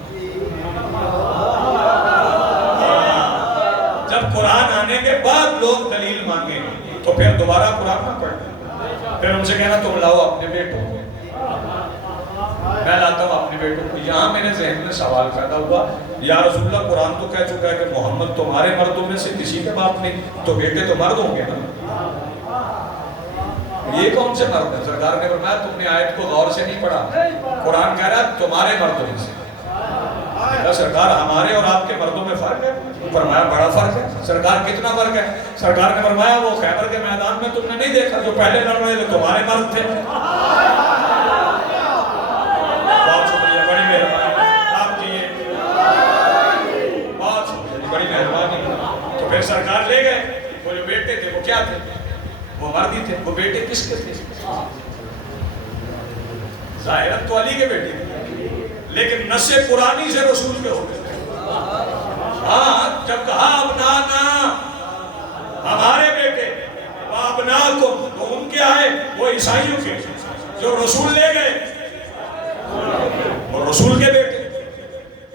جب قرآن آنے کے بعد لوگ دلیل مانگے تو پھر دوبارہ قرآن نہ پڑھیں، پھر ان سے کہنا تم لاؤ اپنے بیٹوں کو، میں لاتا ہوں اپنے بیٹوں کو. یہاں میرے ذہن میں سوال پیدا ہوا، یا رسول اللہ قرآن تو کہہ چکا ہے کہ محمد تمہارے مردوں میں سے کسی کے باپ نہیں، تو بیٹے تو مرد ہوں گے نا. یہ کون سے مرد ہیں؟ سرکار نے فرمایا تم نے آیت کو غور سے نہیں پڑھا، قرآن کہہ رہا ہے تمہارے مردوں میں سے. سرکار ہمارے اور آپ کے مردوں میں فرق ہے؟ فرمایا بڑا فرق ہے. سرکار کتنا فرق ہے؟ سرکار نے فرمایا وہ خیبر کے میدان میں تم نے نہیں دیکھا، جو پہلے لڑ رہے تھے تمہارے مرد تھے. بہت شکریہ، بڑی مہربانی آپ کی، بہت شکریہ، بڑی مہربانی. تو پھر سرکار لے گئے، وہ جو بیٹے تھے وہ کیا تھے؟ وہ مردی تھے. وہ بیٹے کس کے تھے؟ ظاہرت تو علی کے بیٹے تھے، لیکن نص قرآنی سے رسول کے ہوتے تھے. ہاں جب کہا ابنانا ہمارے بیٹے وابناکم، تو ان کے آئے وہ عیسائیوں کے، جو رسول لے گئے وہ رسول کے بیٹے.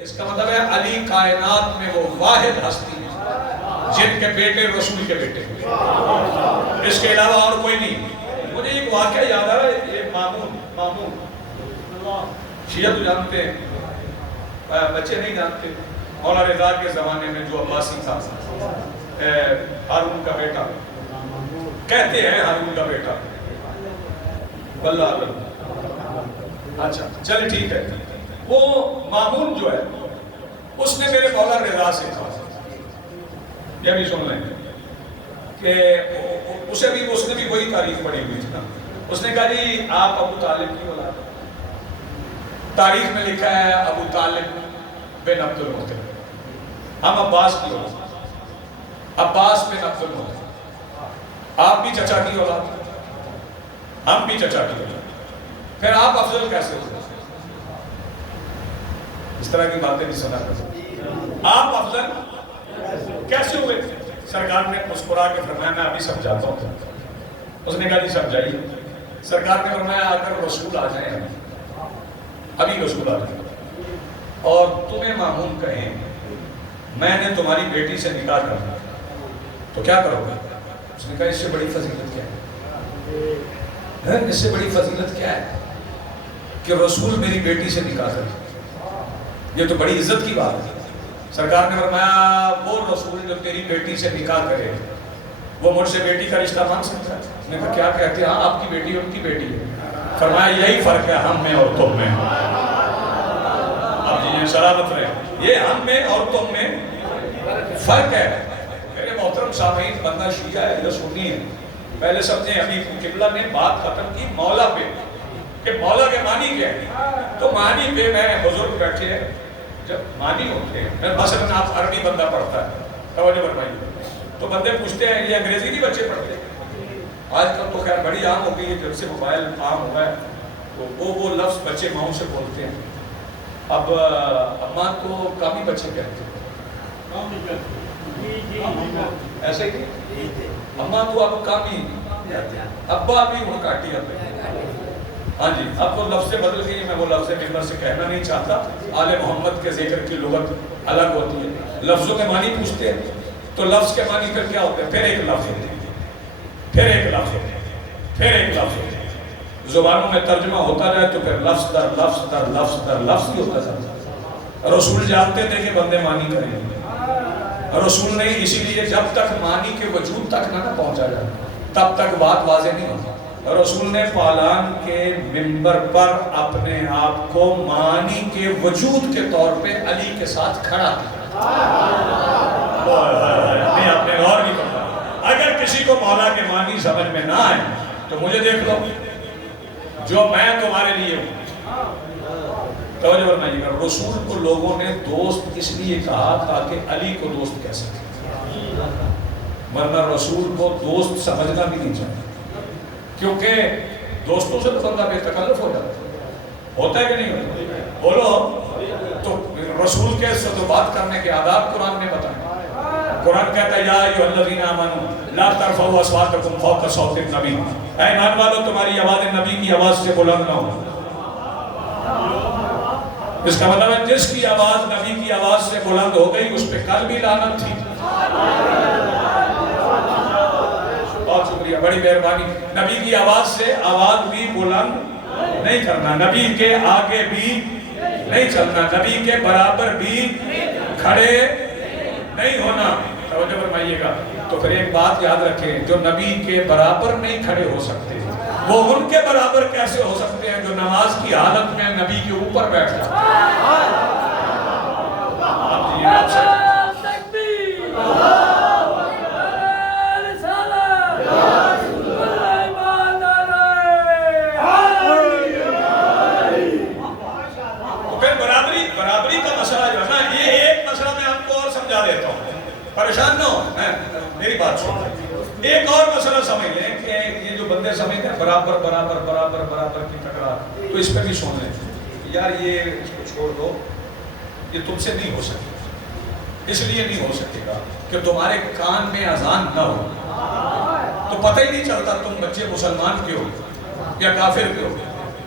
اس کا مطلب ہے علی کائنات میں وہ واحد ہستی ہے جن کے بیٹے رسول کے بیٹے، اس کے علاوہ اور کوئی نہیں. مجھے ایک واقعہ یاد آ رہا ہے، یہ مامون شیعہ تو جانتے ہیں، بچے نہیں جانتے. مولا رضا کے زمانے میں جو عباسی تھا، ہارون کا بیٹا کہتے ہیں، ہارون کا بیٹا واللہ علم. اچھا چل ٹھیک ہے. وہ مامون جو ہے اس نے میرے مولا رضا سے کہا، یہ بھی سن لیں کہ اس نے بھی وہی تاریخ پڑھی ہوئی تھی نا. اس نے کہا جی آپ ابو طالب کی اولاد، تاریخ میں لکھا ہے ابو طالب بن عبد المطلب. ہم عباس کی اولاد، عباس بن عبد المطلب. آپ بھی چچا کی اولاد، ہم بھی چچا کی اولاد. پھر آپ افضل کیسے ہوئے؟ اس طرح کی باتیں نہیں سنا کرتے. آپ افضل کیسے ہوئے؟ سرکار نے مسکرا کے فرمایا میں ابھی سمجھاتا ہوں. اس نے کہا جی سمجھائیے. سرکار نے فرمایا اگر رسول آ جائیں ابھی رسول آ جائیں اور تمہیں مامون کہیں میں نے تمہاری بیٹی سے نکاح کرنا تو کیا کرو گے؟ اس نے کہا اس سے بڑی فضیلت کیا ہے؟ اس سے بڑی فضیلت کیا ہے کہ رسول میری بیٹی سے نکاح کرے؟ یہ تو بڑی عزت کی بات ہے. سرکار نے فرمایا وہ رسول جو تیری بیٹی سے نکاح کرے وہ مجھ سے بیٹی کا رشتہ مان سکتا ہے؟ اس نے کہا کیا کہتے ہیں؟ ہاں آپ کی بیٹی ان کی بیٹی ہے. فرمایا یہی فرق ہے ہم میں اور تم میں. اب جی یہ سلامت رہے، یہ ہم میں اور تم میں فرق ہے. میرے محترم سامعین، بندہ شیعہ ہے یا سنی ہے، پہلے سمجھیں ابھی قبلہ نے بات ختم کی مولا پہ کہ مولا کے معنی کیا ہے. تو معنی پہ میں بزرگ بیٹھے ہیں، جب معنی ہوتے ہیں مثلاً آپ عربی بندہ پڑھتا ہے، توجہ فرمائیے، تو بندے پوچھتے ہیں یہ انگریزی نہیں بچے پڑھتے. آج کل تو خیر بڑی عام ہو گئی ہے، جب سے موبائل عام ہوا ہے تو وہ لفظ بچے ماؤں سے بولتے ہیں. اب اماں تو کام ہی بچے کہتے ہیں، ایسے ہی اماں تو اب کام ہی کہتے ہیں، ابا بھی ان کاٹی اب. ہاں جی اب وہ لفظیں بدل گئی. میں وہ لفظ ممبر سے کہنا نہیں چاہتا، آل محمد کے ذکر کی لغت الگ ہوتی ہے. لفظوں کے معنی پوچھتے ہیں تو لفظ کے معنی پھر کیا ہوتے ہیں؟ پھر ایک لفظ ہوتے ہیں، پھر ایک لفظ ہوتے ہیں، پھر ایک لفظ ہوتے ہیں. زبانوں میں ترجمہ ہوتا رہے تو پھر لفظ در لفظ در لفظ در لفظ ہی ہوتا جاتا. رسول جانتے تھے کہ بندے معنی کریں گے، رسول نہیں، اسی لیے جب تک معنی کے وجود تک نہ پہنچا جائے تب تک بات واضح نہیں ہوتا. رسول نے پالان کے منبر پر اپنے آپ کو معنی کے وجود کے طور پہ علی کے ساتھ کھڑا کیا. نہیں آپ نے غور نہیں کرتا. اگر کسی کو مولا کے معنی سمجھ میں نہ آئے تو مجھے دیکھ لو، جو میں تمہارے لیے ہوں. توجہ فرمائیے گا، رسول کو لوگوں نے دوست اس لیے کہا تاکہ علی کو دوست کہہ سکے، ورنہ رسول کو دوست سمجھنا بھی نہیں چاہیے، کیونکہ دوستوں سے تو بندہ بے تکلف ہو جاتا ہے. ہوتا ہے کہ نہیں ہوتا؟ بولو تو رسول کے سے تو بات کرنے کے آداب قرآن نے بتائے. قرآن کہتا ہے یا ایھا الذین آمنوا لا ترفعوا اصواتکم فوق صوت النبی. اے ایمان والو تمہاری آواز نبی کی آواز سے بلند نہ ہو. اس کا مطلب ہے جس کی آواز نبی کی آواز سے بلند ہو گئی اس پہ کل بھی لعنت تھی. بہت شکریہ, بڑی مہربانی. نبی کی آواز سے آواز بھی بلند نہیں کرنا, نبی کے آگے بھی نہیں چلنا, نبی کے برابر بھی کھڑے نہیں ہونا. توجہ فرمائیے گا. تو پھر ایک بات یاد رکھیں, جو نبی کے برابر نہیں کھڑے ہو سکتے وہ ان کے برابر کیسے ہو سکتے ہیں جو نماز کی حالت میں نبی کے اوپر بیٹھ جاتے ہیں. برابری کا مسئلہ جو ہے نا, یہ ایک مسئلہ میں آپ کو اور سمجھا دیتا ہوں, پریشان نہ ہو, میری بات سن. ایک اور مسئلہ سمجھ لیں کہ یہ جو بندے سمجھتے ہیں برابر برابر برابر برابر کی ٹکرار, تو اس پہ بھی سن لیں یار یہ اس کو چھوڑ دو, یہ تم سے نہیں ہو سکے. اس لیے نہیں ہو سکے گا کہ تمہارے کان میں اذان نہ ہو, تو پتہ ہی نہیں چلتا تم بچے مسلمان کے ہو یا کافر کے ہو,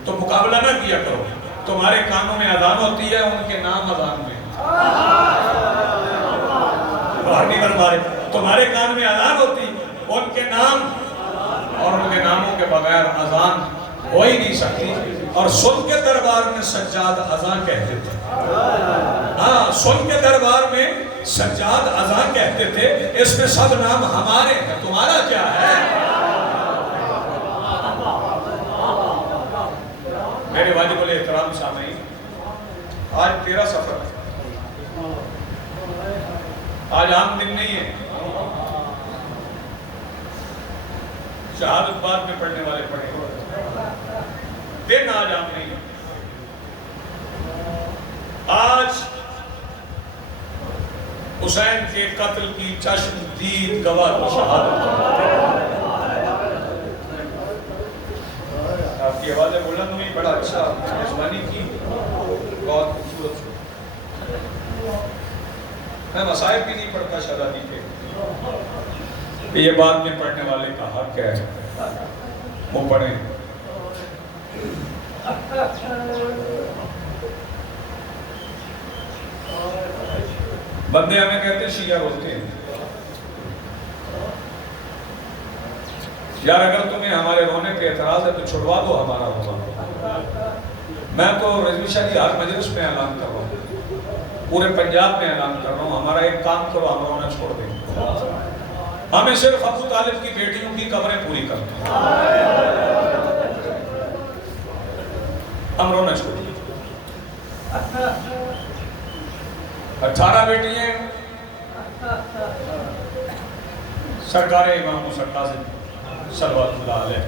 تو مقابلہ نہ کیا کرو. تمہارے کانوں میں اذان ہوتی ہے, ان کے نام اذان میں. باہر نہیں بن پا رہے. تمہارے کان میں اذان ہوتی, ان کے نام اور ان کے ناموں کے بغیر اذان ہو ہی نہیں سکتی. اور سن کے دربار میں سجاد اذان کہتے تھے. ہاں, سن کے دربار میں سجاد اذان کہتے تھے. اس میں سب نام ہمارے ہیں, تمہارا کیا ہے؟ میرے واجب الاحترام سامعین, آج 13 سفر ہے. آج عام دن نہیں ہے. شہادت بعد میں پڑھنے والے پڑھیں, دن آج عام نہیں ہے. آج حسین کے قتل کی چشم دید گواہ کو شہادت. آپ کی آوازیں بلند ہوئی, بڑا اچھا, میزبانی کی, بہت خوبصورت. میں مصائب بھی نہیں پڑھتا شہزادی کے, یہ بعد میں پڑھنے والے کا حق ہے, وہ پڑھیں. بندے ہمیں کہتے ہیں شیعہ بولتے ہیں. یار اگر تمہیں ہمارے رونے پہ اعتراض ہے تو چھڑوا دو ہمارا ہوگا. میں تو رضوی شاہی ہر مجلس میں اعلان کر رہا ہوں, پورے پنجاب میں اعلان کر رہا ہوں, ہمارا ایک کام کرو, ہم رونا چھوڑ دیں. ہمیں صرف ابو طالب کی بیٹیوں کی قبریں پوری کرنا, ہم رونا چھوڑ دیں. 18 بیٹیاں سرکار امام موسیٰ کاظم صلوات اللہ علیہ,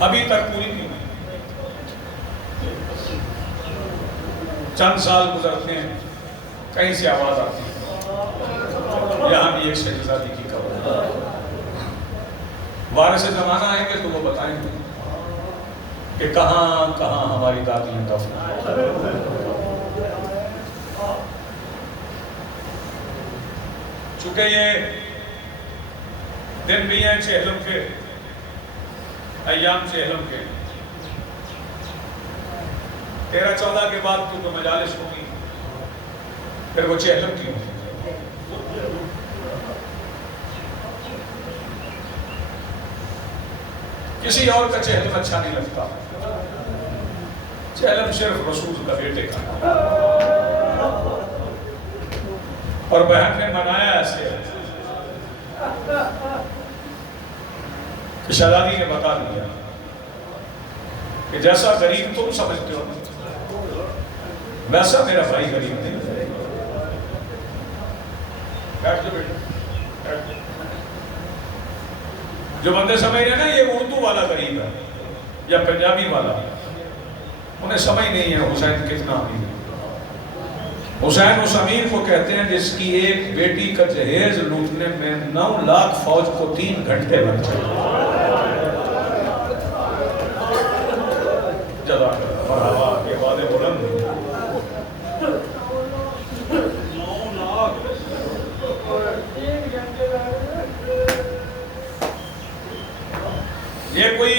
ابھی تک پوری نہیں ہوئی. چند سال گزرتے ہیں, کہیں سے آواز آتی ہے یہاں بھی ایک شہزادی کی قبر ہے. وارث زمانہ آئیں گے تو وہ بتائیں گے کہ کہاں کہاں ہماری دادیاں دفن ہیں. چونکہ یہ دن بھی ہیں چہلم کے, ایام چہلم کے. 13-14 کے بعد تو مجالس ہوگی, پھر وہ چہلم کی ہوگی. کسی اور کا چہلم اچھا نہیں لگتا, چہلم صرف رسول کا بیٹے کا. اور بہن نے منایا ایسے کہ شہزادی نے بتا دیا کہ جیسا غریب تم سمجھتے ہو ویسا میرا بھائی غریب نہیں. بیٹھ جاؤ بیٹا. جو بندے سمجھ رہے ہیں نا یہ اردو والا غریب ہے یا پنجابی والا, انہیں سمجھ نہیں ہے حسین کتنا امیر ہے. حسین اس امیر کو کہتے ہیں جس کی ایک بیٹی کا جہیز لوٹنے میں 9 لاکھ فوج کو 3 گھنٹے لگ جائے. جزاک اللہ مرحبا کے بعد بلند یہ کوئی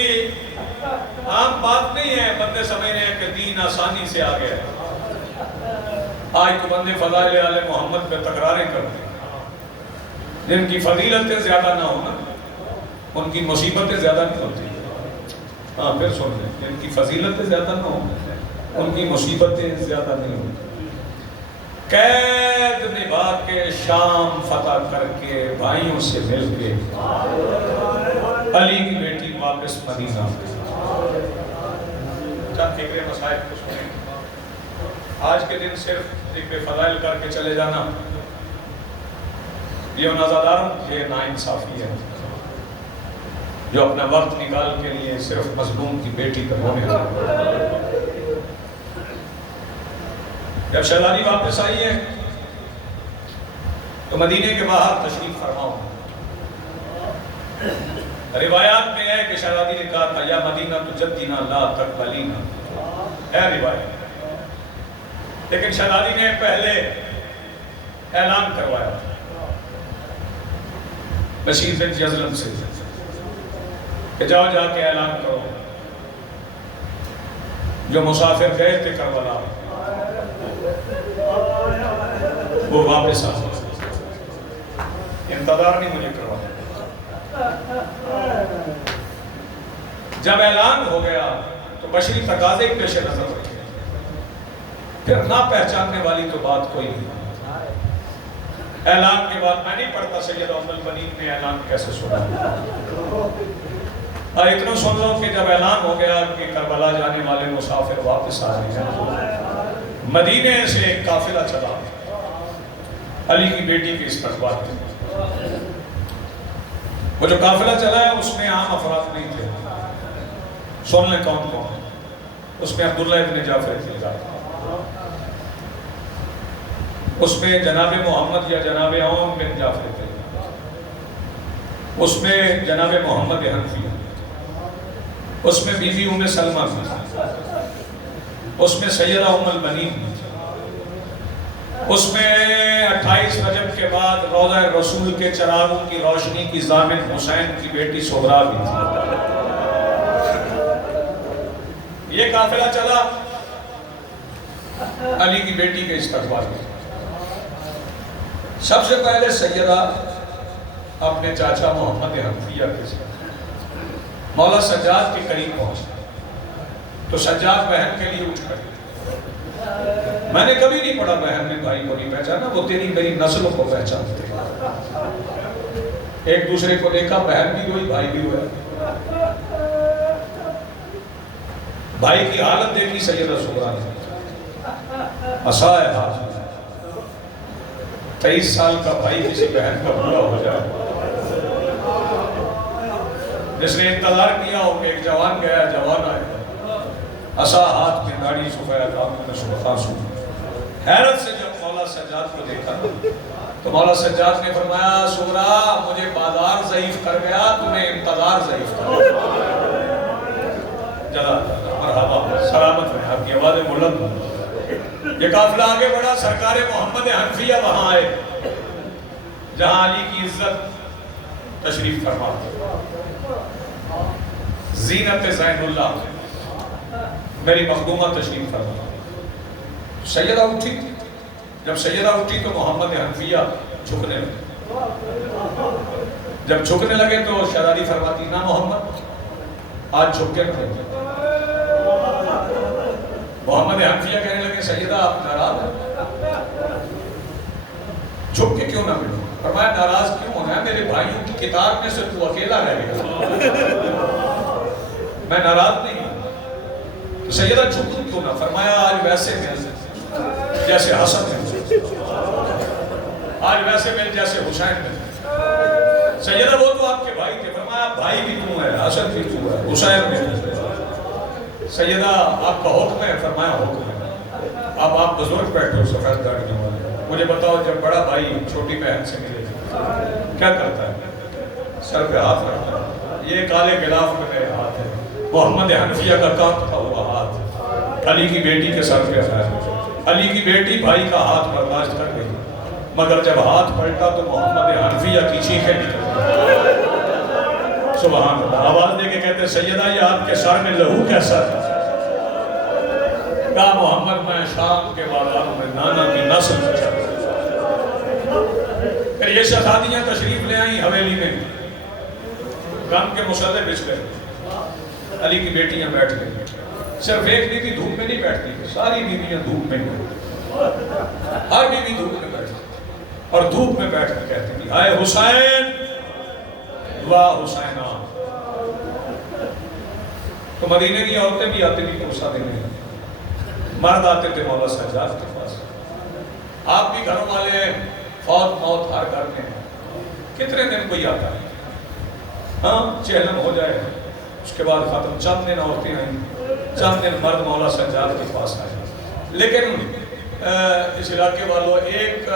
عام بات نہیں ہے بندے سمجھنے ہیں کہ دین آسانی سے آ گیا ہے۔ آج تو بندے فضائل آل محمد پہ تکراریں کرتے ہیں، جن کی فضیلتیں زیادہ نہ ہونا ان کی مصیبتیں زیادہ نہیں ہوتی۔ ہاں پھر سن لیں، جن کی فضیلتیں زیادہ نہ ہونا ان کی مصیبتیں زیادہ نہیں ہوتی۔ قید نبھا کے شام فتح کر کے بھائیوں سے مل کے علی کی بیٹی واپس مدینہ۔ چند فکرے مسائل کو سنیں۔ آج کے دن صرف ذکر فضائل کر کے چلے جانا یہ نازادار یہ ناانصافی ہے، جو اپنا وقت نکال کے لیے صرف مظلوم کی بیٹی کا ہونے لگا۔ جب شہزادی واپس آئی ہے تو مدینے کے باہر تشریف فرماؤ۔ روایات میں ہے کہ شہزادی نے کہا تھا یا مدینہ تو جدینا لا تقبلینا، ہے روایت، لیکن شہزادی نے پہلے اعلان کروایا بشیر بن یزلم سے کہ جاؤ جا کے اعلان کرو جو مسافر گئے تھے کربلا وہ واپس آ گئے۔ انتظار نہیں مجھے کروا۔ جب اعلان ہو گیا تو بشری تقاضے پیش نظر رکھے، پھر نہ پہچاننے والی تو بات کوئی نہیں۔ اعلان کے بعد میں نہیں پڑھتا سید ام البنین نے اعلان کیسے سنا، اور اتنا سن لو کہ جب اعلان ہو گیا کہ کربلا جانے والے مسافر واپس آ رہے ہیں، مدینے سے ایک قافلہ چلا علی کی بیٹی کے استقبال میں۔ وہ جو قافلہ چلا ہے اس میں عام افراد نہیں تھے، سن لیں کون کون۔ اس میں عبداللہ ابن جعفر الفزاری، اس میں جناب محمد یا جناب عون بن جعفر تھے، اس میں جناب محمد حنفی، اس میں بی بی ام سلمہ تھی، اس میں سیدہ ام البنین، اس میں 28 رجب کے بعد روضہ رسول کے چراغوں کی روشنی کی ضامن حسین کی بیٹی سغرا بھی تھی۔ یہ قافلہ چلا علی کی بیٹی کے استقبال میں۔ سب سے پہلے سیدہ اپنے چاچا محمد حنفیہ کے ساتھ مولا سجاد کے قریب پہنچا تو سجاد بہن کے لیے اٹھ کر، میں نے کبھی نہیں پڑھا بہن نے بھائی کو نہیں پہچانا، وہ تیری میری نسل کو پہچانتے، ایک دوسرے کو دیکھا، بہن بھی ہوئی بھائی بھی ہوا۔ بھائی کی حالت دیکھی سیدہ سغرا نے، عصا ہے ہاتھ میں، 23 سال کا بھائی کسی بہن کا بوڑھا ہو جائے، جس نے انتظار کیا ہو کہ ایک جوان گیا جوان آئے، عصا ہاتھ میں، داڑھی سفید، آنکھوں میں سرخ آنسو۔ حیرت سے جب مولا سجاد کو دیکھا تو مولا سجاد نے فرمایا سغرا مجھے بازار ضعیف کر گیا، تمہیں انتظار ضعیف کر گیا۔ جزاک اللہ مرحبا، سلامت رہے، آپ کی آواز بلند ہو۔ یہ قافلہ آگے بڑھا، سرکار محمد حنفیہ وہاں آئے جہاں علی کی عزت تشریف فرما، زینت زین اللہ میری مخدومہ تشریف فرما۔ سیدہ اٹھی، جب سیدہ اٹھی تو محمد حنفیہ جھکنے لگے، جب جھکنے لگے تو شہزادی فرماتی نا محمد آج جھک کے نہ رہے۔ محمد حنفیہ کہنے لگے سیدہ آپ ناراض ہیں، جھک کے کیوں نہ ملو؟ فرمایا ناراض کیوں ہونا ہے، میرے بھائیوں کی کتاب میں سے تو اکیلا رہ گیا، میں ناراض نہیں ہوں۔ تو سیدہ جھکوں کیوں نہ؟ فرمایا آج ویسے مل جیسے حسن مل، آج ویسے مل جیسے حسین مل۔ سیدہ وہ تو آپ کے بھائی تھے، فرمایا بھائی بھی تو ہے، حسن بھی تو ہے، حسین بھی تو ہے۔ سیدہ آپ کا حکم ہے؟ فرمایا حکم ہے۔ اب آپ بزرگ بیٹھے ہو سفید داڑھی والے، مجھے بتاؤ جب بڑا بھائی چھوٹی بہن سے ملے کیا کرتا ہے؟ سر پہ ہاتھ رکھتا ہے، یہ کالے غلاف میں میرے ہاتھ ہے، محمد حنفیہ کا کانپتا ہوا ہاتھ علی کی بیٹی کے سر پہ آیا. علی کی بیٹی بھائی کا ہاتھ برداشت کر گئی، مگر جب ہاتھ پلٹا تو محمد حنفیہ کی چیخیں نکل گئی. سبحان اللہ. آواز دے کے کہتے سیدہ یہ آپ کے سر میں لہو کیسا ہے؟ کہا محمد میں شام کے بازاروں میں نانا کی نسل سے چل. پھر یہ شہزادیاں تشریف لے آئیں حویلی میں، غم کے مسلح بچھ گئے. علی کی بیٹیاں بیٹھ گئی. صرف ایک بیوی دھوپ میں نہیں بیٹھتی، ساری بیویاں دھوپ میں ہر بیوی دھوپ میں بیٹھتی اور دھوپ میں بیٹھ کر کہتی تھی آئے حسین واہ حسینہ. تو مدینے کی عورتیں بھی آتی تھی پرسہ دینے، مرد آتے تھے مولا سجاد کے پاس. آپ بھی گھروں والے فوت موت ہر گھر میں کتنے دن کوئی آتا ہے، ہاں چہلم ہو جائے اس کے بعد ختم. چند دن عورتیں آئیں، چند دن مرد مولا سجاد کے پاس آئے. لیکن اس علاقے والوں ایک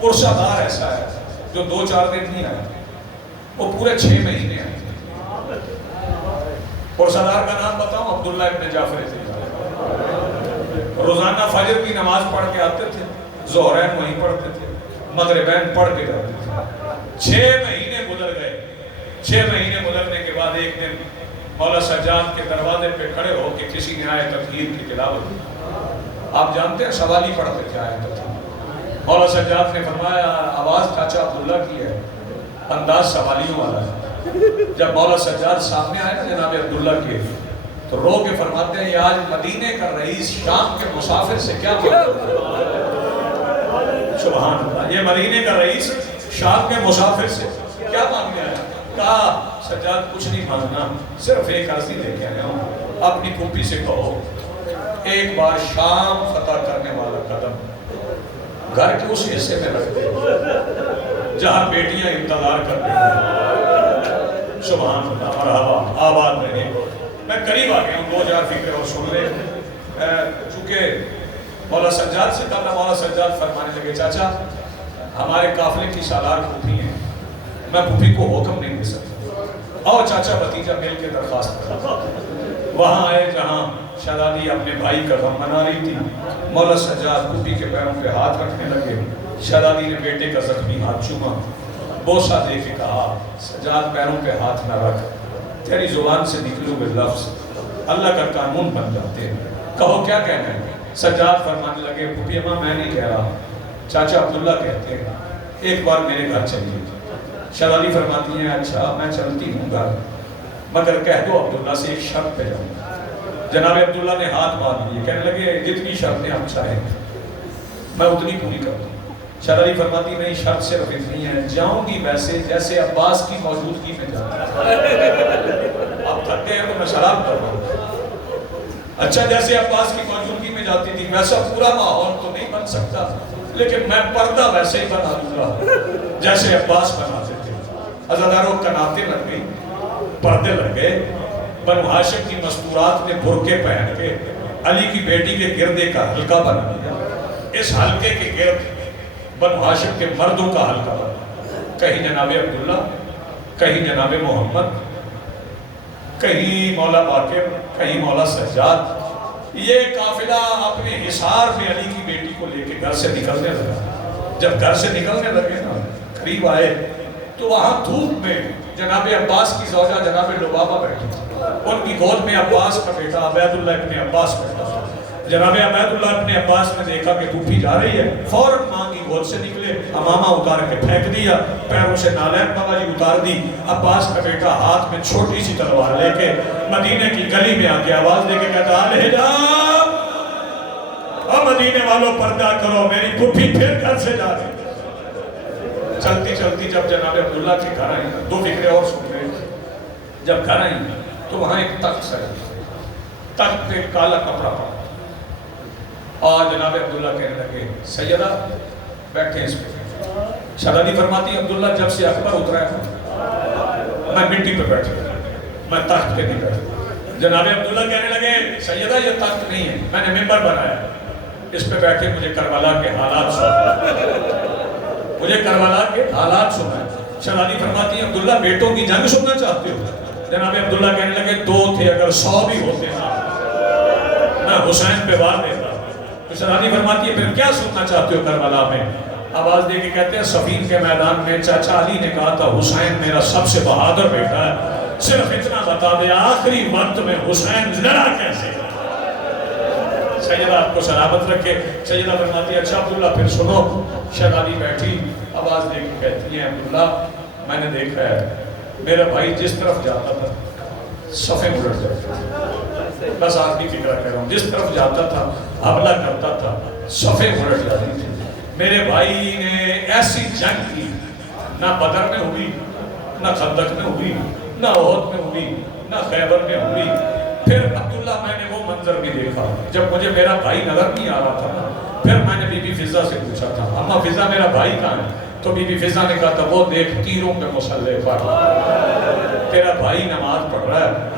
پرسہ دار ایسا ہے جو 2-4 دن نہیں آیا، وہ پورے 6 مہینے آئے. پرسہ دار کا نام بتاؤں؟ عبداللہ ابن جعفر تھے. روزانہ فجر کی نماز پڑھ کے آتے تھے، ظہرین وہیں پڑھتے تھے، مغربین پڑھ کے جاتے تھے. 6 مہینے گزر گئے. 6 مہینے گزرنے کے بعد ایک دن مولا سجاد کے دروازے پہ کھڑے ہو کے کسی نے آیت تطہیر کی تلاوت کی. آپ جانتے ہیں سوالی پڑھتے تھے آیت تطہیر. مولا سجاد نے فرمایا آواز چاچا عبداللہ کی ہے، انداز سوالیوں والا ہے. جب مولا سجاد سامنے آئے نا جناب عبداللہ کے، تو رو کے فرماتے ہیں یہ آج مدینے کا رئیس شام کے مسافر سے کیا مانگتا ہے؟ سبحان اللہ. یہ مدینے کا رئیس شام کے مسافر سے کیا مانگنے آیا؟ کہا سجاد کچھ نہیں مانگنا، صرف ایک عرضی لے کے آیا ہوں. اپنی پھوپھی سے کہو ایک بار شام فتح کرنے والا قدم گھر کے اس حصے میں رکھ دے جہاں بیٹیاں انتظار کر رہی ہیں. سبحان اللہ. مرحبا آباد رہے. میں قریب آ گیا ہوں، 2000 فکرے اور سن لے. چونکہ مولا سجاد سے قبل مولا سجاد فرمانے لگے چاچا ہمارے قافلے کی سالار پھوپھی ہیں، میں پھوپھی کو حکم نہیں دے سکتا، آؤ چاچا بھتیجا مل کے درخواست کرا. وہاں آئے جہاں شہزادی اپنے بھائی کا غم منا رہی تھی. مولا سجاد پھوپھی کے پیروں پہ ہاتھ رکھنے لگے. شہزادی نے بیٹے کا زخمی ہاتھ چوما، بوسہ دے کے کہا سجاد پیروں پہ ہاتھ نہ رکھ، تیری زبان سے نکلو گے لفظ اللہ کا قانون بن جاتے ہیں، کہو کیا کہنا ہے. سجاد فرمانے لگے پھوپھی اماں میں نہیں کہہ رہا، چاچا عبداللہ کہتے ہیں، ایک بار میرے گھر چلیے. شہزادی فرماتی ہیں اچھا میں چلتی ہوں گھر، مگر کہہ دو عبداللہ سے ایک شرط پہ جاؤں. جناب عبداللہ نے ہاتھ باندھ لیے، کہنے لگے جتنی شرطیں ہم چاہیں میں اتنی پوری کر دوں. شہزادی فرماتی نہیں شرط صرف اتنی ہے، جاؤں گی ویسے جیسے عباس کی موجودگی میں جاتا. آپ تھکتے ہیں تو میں شراب کر رہا ہوں. اچھا جیسے عباس کی موجودگی میں جاتی تھی ویسا پورا ماحول تو نہیں بن سکتا، لیکن میں پردہ ویسے ہی بنا دوں گا جیسے عباس بناتے تھے. عزاداروں کناتے لگ گئی، پردے لگ گئے. بنو ہاشم کی مستورات نے برقعے پہن کے علی کی بیٹی کے گرد ایک حلقہ بنا دیا. اس حلقے کے گرد بنو ہاشم کے مردوں کا حلقہ بنا، کہیں جناب عبداللہ، کہیں جناب محمد، کہیں مولا باقر، کہیں مولا سجاد. یہ قافلہ اپنے حصار میں علی کی بیٹی کو لے کے گھر سے نکلنے لگا. جب گھر سے نکلنے لگے نا قریب آئے تو وہاں دھوپ میں جناب عباس کی زوجہ جناب لبابہ بیٹھی تھی. ان کی گود میں عباس کا بیٹا عبید اللہ ابن عباس بیٹھا تھا. جناب عبید اللہ ابن عباس نے دیکھا کہ پھوپھی جا رہی ہے، فوراً ماں کی گود سے نکلے، امامہ اتار کے پھینک دیا، پیروں سے نالین بابا جی اتار دی. عباس کا بیٹا ہاتھ میں چھوٹی سی تلوار لے کے مدینے کی گلی میں آ کے آواز دے کے کہتا الحجاب، اور مدینے والوں پردہ کرو میری پھوپھی پھر گھر سے جا رہی. چلتی چلتی جب جناب عبداللہ کے گھر آئی، 2 فکرے اور سن رہے. جب گھر آئی تو وہاں ایک تخت سجا، تخت پہ کالا کپڑا پڑا، اور جناب عبداللہ کہنے لگے سیدہ بیٹھے اس پہ. شہزادی فرماتی عبداللہ جب سے اکبر اترا ہے میں مٹی پہ بیٹھ گیا، میں تخت پہ نہیں بیٹھا. جناب عبداللہ کہنے لگے سیدہ یہ تخت نہیں ہے، میں نے ممبر بنایا، اس پہ بیٹھے مجھے کربلا کے حالات سنا، مجھے کربلا کے حالات سنا. شہزادی فرماتی عبداللہ بیٹوں کی جنگ سننا چاہتے ہو؟ جناب عبداللہ کہنے لگے 2 تھے، اگر 100 بھی ہوتے نا میں حسین پہ وار دیتا۔ تو شہزادی فرماتی ہے پھر کیا سننا چاہتے ہو کربلا میں؟ آواز دے کے کہتے ہیں صفین کے میدان میں چاچا علی نے کہا تھا حسین میرا سب سے بہادر بیٹا ہے، صرف اتنا بتا دے آخری وقت میں حسین لڑا کیسے؟ سیدہ آپ کو سلامت رکھے۔ سیدہ فرماتی ہے اچھا عبداللہ پھر سنو۔ شہزادی بیٹھی آواز دے کے کہتی ہیں عبداللہ میں نے دیکھا ہے میرا بھائی جس طرف جاتا تھا صفیں الٹ جاتی تھی، بس آخری فکرہ کہہ رہا ہوں، جس طرف جاتا تھا حملہ کرتا تھا صفیں الٹ جاتی تھی۔ میرے بھائی نے ایسی جنگ کی نہ بدر میں ہوئی، نہ خندق میں ہوئی، نہ احد میں ہوئی، نہ خیبر میں ہوئی۔ پھر عبداللہ میں نے وہ منظر بھی دیکھا جب مجھے میرا بھائی نظر نہیں آ رہا تھا نا، پھر میں نے بی بی فضہ سے پوچھا تھا اماں فضہ میرا بھائی کہاں ہے؟ تو بی بی فضہ نے کہا تھا وہ دیکھ تیروں کے مسلح پر تیرا بھائی نماز پڑھ رہا ہے۔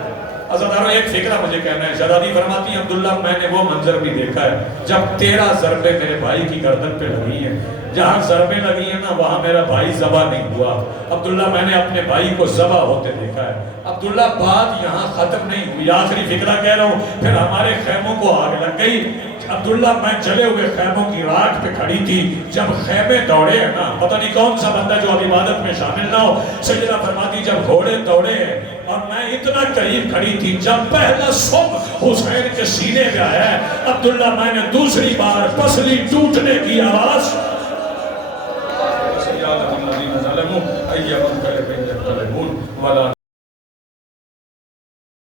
عزیزانو ایک فکرہ مجھے کہنا ہے، شہزادی فرماتی ہیں عبداللہ میں نے وہ منظر بھی دیکھا ہے جب 13 ضربے میرے بھائی کی گردن پہ لگی ہیں، جہاں ضربیں لگی ہیں نا وہاں میرا بھائی ذبح نہیں ہوا۔ عبداللہ میں نے اپنے بھائی کو ذبح ہوتے دیکھا ہے۔ عبداللہ بات یہاں ختم نہیں ہوئی، آخری فکرہ کہہ رہا ہوں، پھر ہمارے خیموں کو آگ لگ گئی۔ عبداللہ میں جلے ہوئے خیموں کی راکھ پہ کھڑی تھی، جب خیمے دوڑے ہیں نا، پتہ نہیں کون سا بندہ جو اب عبادت میں شامل نہ ہو، سیدہ فرماتی جب گھوڑے دوڑے ہیں اور میں اتنا قریب کھڑی تھی، جب پہلا صبح حسین کے سینے پہ آیا ہے عبداللہ میں نے دوسری بار پسلی ٹوٹنے کی آواز